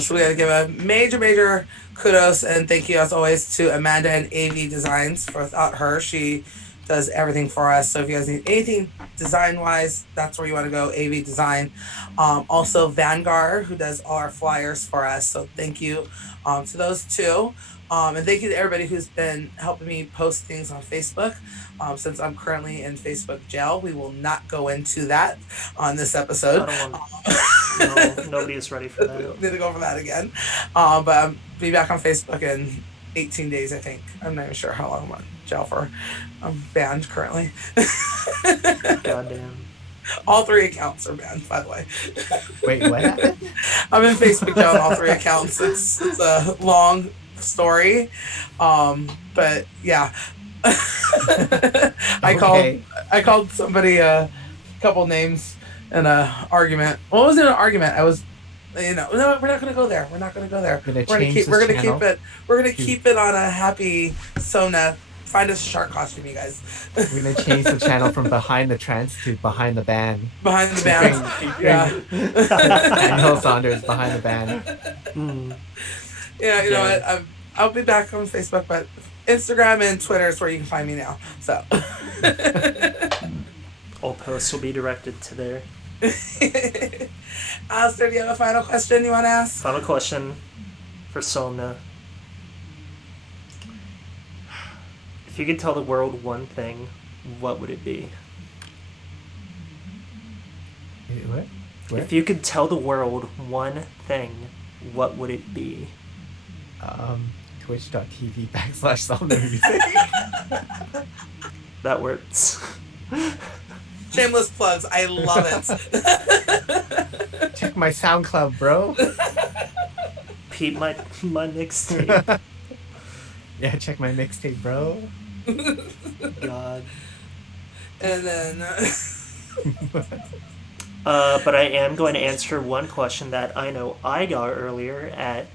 So we gotta give a major kudos and thank you as always to Amanda and AV Designs. For without her, she does everything for us. So if you guys need anything design wise, that's where you want to go. AV Design. Also Vanguard, who does all our flyers for us. So thank you to those two. And thank you to everybody who's been helping me post things on Facebook. Since I'm currently in Facebook jail, we will not go into that on this episode. I don't want. No, nobody is ready for that. Need to go over that again. But I'll be back on Facebook in 18 days, I think. I'm not even sure how long I'm on jail for. I'm banned currently. Goddamn. All three accounts are banned, by the way. Wait, what happened? I'm in Facebook jail on all three accounts. It's a long story. But yeah. Okay. I called somebody a couple names in a argument. Well, it wasn't an argument. I was no, we're not gonna go there. We're not gonna go there. Gonna We're gonna change keep this channel we're gonna to keep it on a happy Somna. Find us a shark costume, you guys. we're gonna change the channel from behind the trance to behind the band. Behind the band. Yeah. Yeah. Daniel Saunders behind the band. Yeah, you know Yeah. what? I'll be back on Facebook, but Instagram and Twitter is where you can find me now. So All posts will be directed to there. Alistair, do you have a final question you want to ask? Final question for Somna. If you could tell the world one thing, what would it be? What? Where? If you could tell the world one thing, what would it be? Twitch.tv/Somna Music. That works. Shameless plugs. I love it. Check my SoundCloud, bro. Pete, my mixtape. Yeah, check my mixtape, bro. God. And then But I am going to answer one question that I know I got earlier at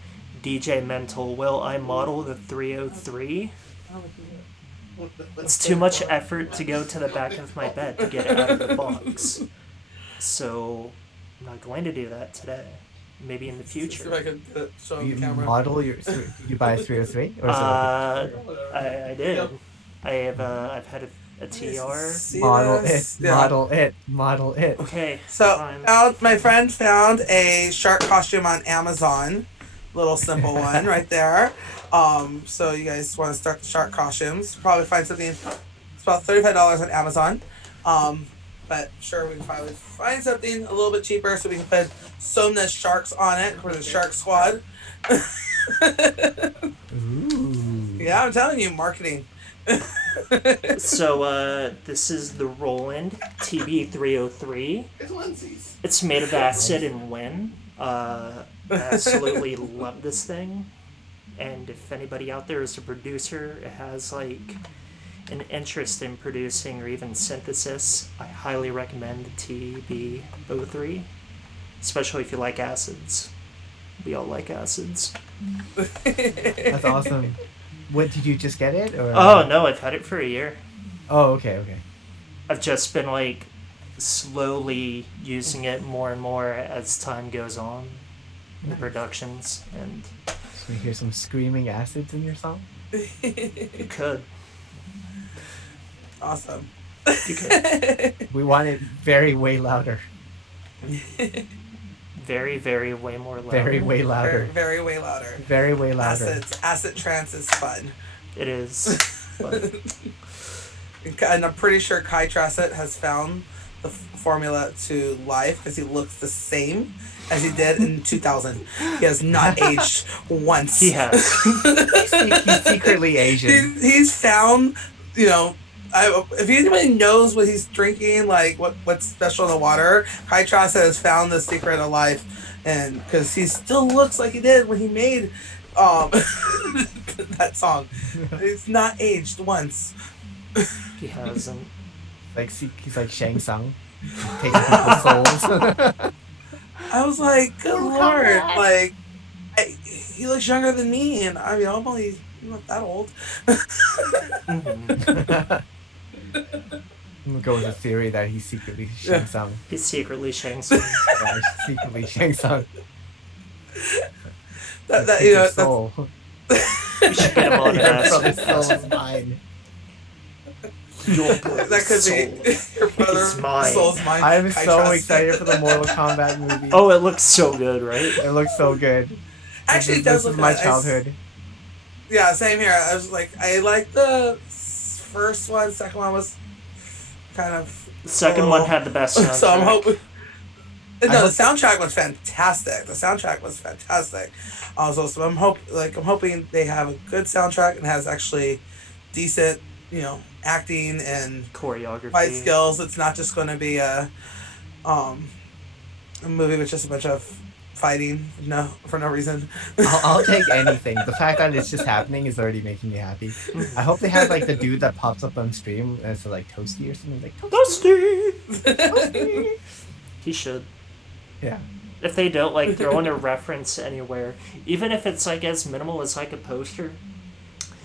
DJ Mental. Will I model the 303? It's too much effort to go to the back of my bed to get it out of the box. So I'm not going to do that today. Maybe in the see if I future. can show You the camera. model your. You buy a 303, or is it I did. I've had a TR. See model this? it, model it, model it. Okay. So fine. my friend found a shark costume on Amazon. Little simple one right there. So you guys want to start the shark costumes? Probably find something. It's about $35 on Amazon. But sure, we can probably find something a little bit cheaper so we can put Somna sharks on it for the Shark Squad. Ooh. Yeah, I'm telling you, marketing. So this is the Roland TB303. It's onesies. It's made of acid and wind. I absolutely love this thing. And if anybody out there is a producer, it has like an interest in producing or even synthesis, I highly recommend the TB03, especially if you like acids. We all like acids. That's awesome. What, did you just get it, or? Oh no, I've had it for a year. Oh, okay. I've just been like slowly using it more and more as time goes on in the productions, and Can we hear some screaming acids in your song? you could. Awesome. You could. We want it very way louder. Very, very way more loud. Very way louder. Very way louder. Very way louder. Acid trance is fun. It is. But And I'm pretty sure Kai Tracet has found the formula to life because he looks the same as he did in 2000. He has not aged once. he has. He's secretly Asian. He's found, if anybody knows what he's drinking, like what's special in the water, Kai Tracet has found the secret of life, and because he still looks like he did when he made that song. It's not aged once. He hasn't. He's like Shang Tsung, taking people's souls. I was like, good lord, like, he looks younger than me, and I'm not that old. Mhm. I'm gonna go with the theory that he's secretly Shang Tsung. He's secretly Shang Tsung. Yeah, he's secretly Shang Tsung. That's soul. You should get him on an Your brother's acid. soul is mine. Your that could soul be your brother. is mine. Soul's mine. I'm Kai so Tracet. excited for the Mortal Kombat movie. Oh, it looks so good, right? It looks so good. Actually, it this does is look my nice. childhood. Yeah, same here. I was like, I like the first one. Second one was kind of. The second one had the best soundtrack. So I'm hoping. No, hope- the soundtrack was fantastic. So I'm hoping they have a good soundtrack and has actually decent, acting and Choreography. fight skills. It's not just going to be a movie with just a bunch of fighting, for no reason. I'll take anything. The fact that it's just happening is already making me happy. I hope they have like the dude that pops up on stream as like Toasty or something like Dusty! Toasty. He should. Yeah. If they don't, throw in a reference anywhere, even if it's, as minimal as, a poster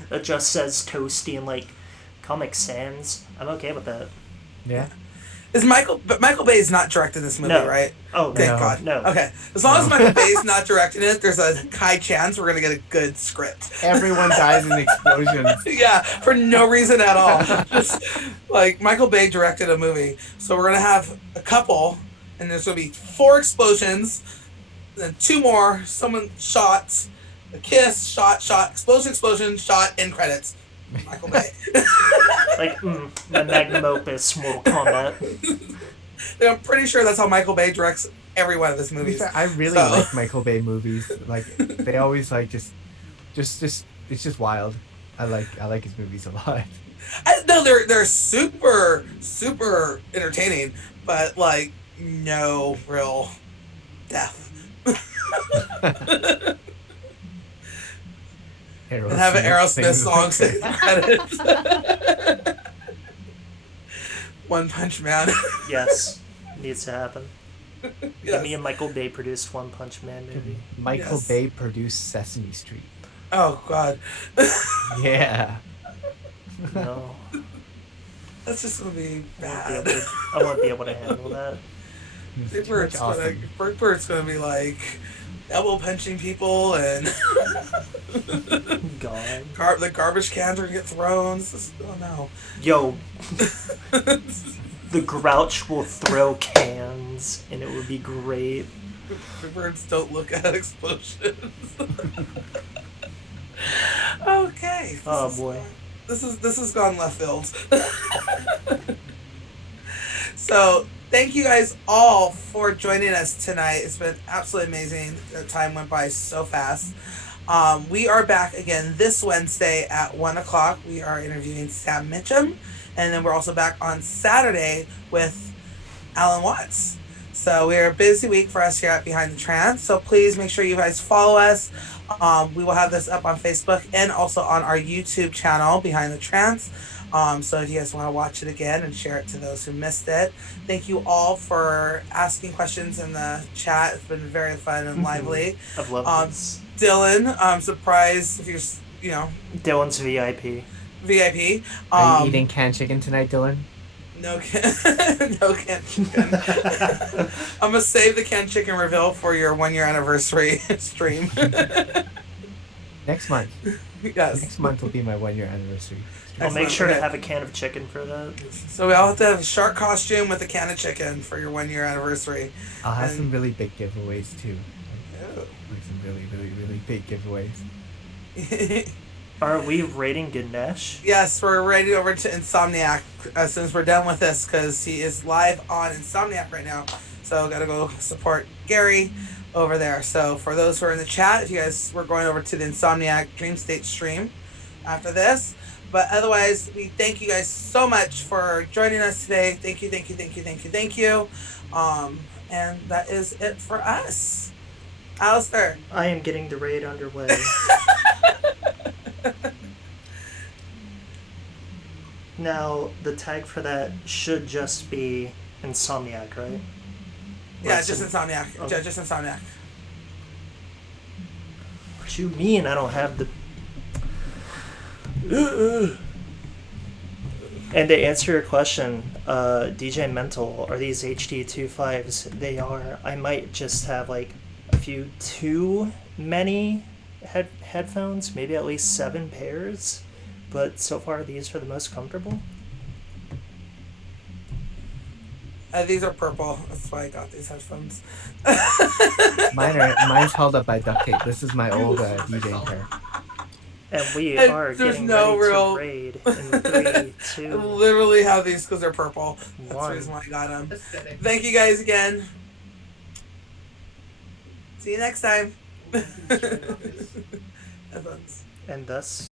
that just says Toasty in, Comic Sans, I'm okay with that. Yeah. But Michael Bay is not directing this movie, No. right? Oh, Thank No. God. No. Okay. As long as Michael Bay's not directing it, there's a high chance we're going to get a good script. Everyone dies in explosions. Yeah, for no reason at all. Just Michael Bay directed a movie. So we're going to have a couple, and there's going to be 4 explosions, then 2 more, someone shot, a kiss, shot, explosion, shot, end credits. Michael Bay. My magnum opus, Mortal Kombat. I'm pretty sure that's how Michael Bay directs every one of his To be movies. fair, I really So like Michael Bay movies. Like they always like just it's just wild. I like his movies a lot. no, they're super super entertaining, but like no real depth. And have an Aerosmith Aerosmith sings song sing the the credits. One Punch Man. Yes, needs to happen. Give me a Yes. Michael Bay produced One Punch Man movie. Michael Yes. Bay produced Sesame Street. Oh God. Yeah. No, That's just gonna be I won't be bad. able to. I won't be able to handle that. It's too much awesome. Big Bird's gonna be like elbow punching people and God. the garbage cans are gonna get thrown. Oh no. Yo, the Grouch will throw cans, and it would be great. Big Birds don't look at explosions. Okay. Oh boy. This has gone left field. So thank you guys all for joining us tonight. It's been absolutely amazing. The time went by so fast. We are back again this Wednesday at 1 o'clock. We are interviewing Sam Mitchum, and then we're also back on Saturday with Alan Watts. So we're a busy week for us here at Behind the Trance. So please make sure you guys follow us. We will have this up on Facebook and also on our YouTube channel, Behind the Trance. So if you guys want to watch it again and share it to those who missed it. Thank you all for asking questions in the chat. It's been very fun and lively. I've loved this. Dylan, I'm surprised if you're, Dylan's VIP. VIP. Are you eating canned chicken tonight, Dylan? No no canned chicken. I'm gonna save the canned chicken reveal for your 1 year anniversary stream. Next month. Yes. Next month will be my 1 year anniversary. I'll make Excellent. sure to Okay. have a can of chicken for that. So we all have to have a shark costume with a can of chicken for your 1 year anniversary. I'll have And- some really big giveaways too. Oh. Like some really, really, really big giveaways. Are we rating Ganesh? Yes, we're ready over to Insomniac as soon as we're done with this because he is live on Insomniac right now. So gotta go support Gary over there. So for those who are in the chat, if you guys, we're going over to the Insomniac Dream State stream after this. But otherwise, we thank you guys so much for joining us today. Thank you, thank you, thank you, thank you, thank you. And that is it for us. Alistair. I am getting the raid underway. Now, the tag for that should just be Insomniac, right? Yeah, Right, just so- Insomniac. Okay. Just Insomniac. What you mean I don't have the... And to answer your question, DJ Mental, are these HD 2.5s? They are. I might just have like a few too many headphones, maybe at least 7 pairs, but so far these are the most comfortable. These are purple. That's why I got these headphones. Mine's held up by duct tape. This is my old DJ pair. And we And are there's getting no ready real- to raid in 3, I 2, literally have these because they're purple. That's the 1. reason why I got them. Thank you guys again. See you next time. Headphones. And thus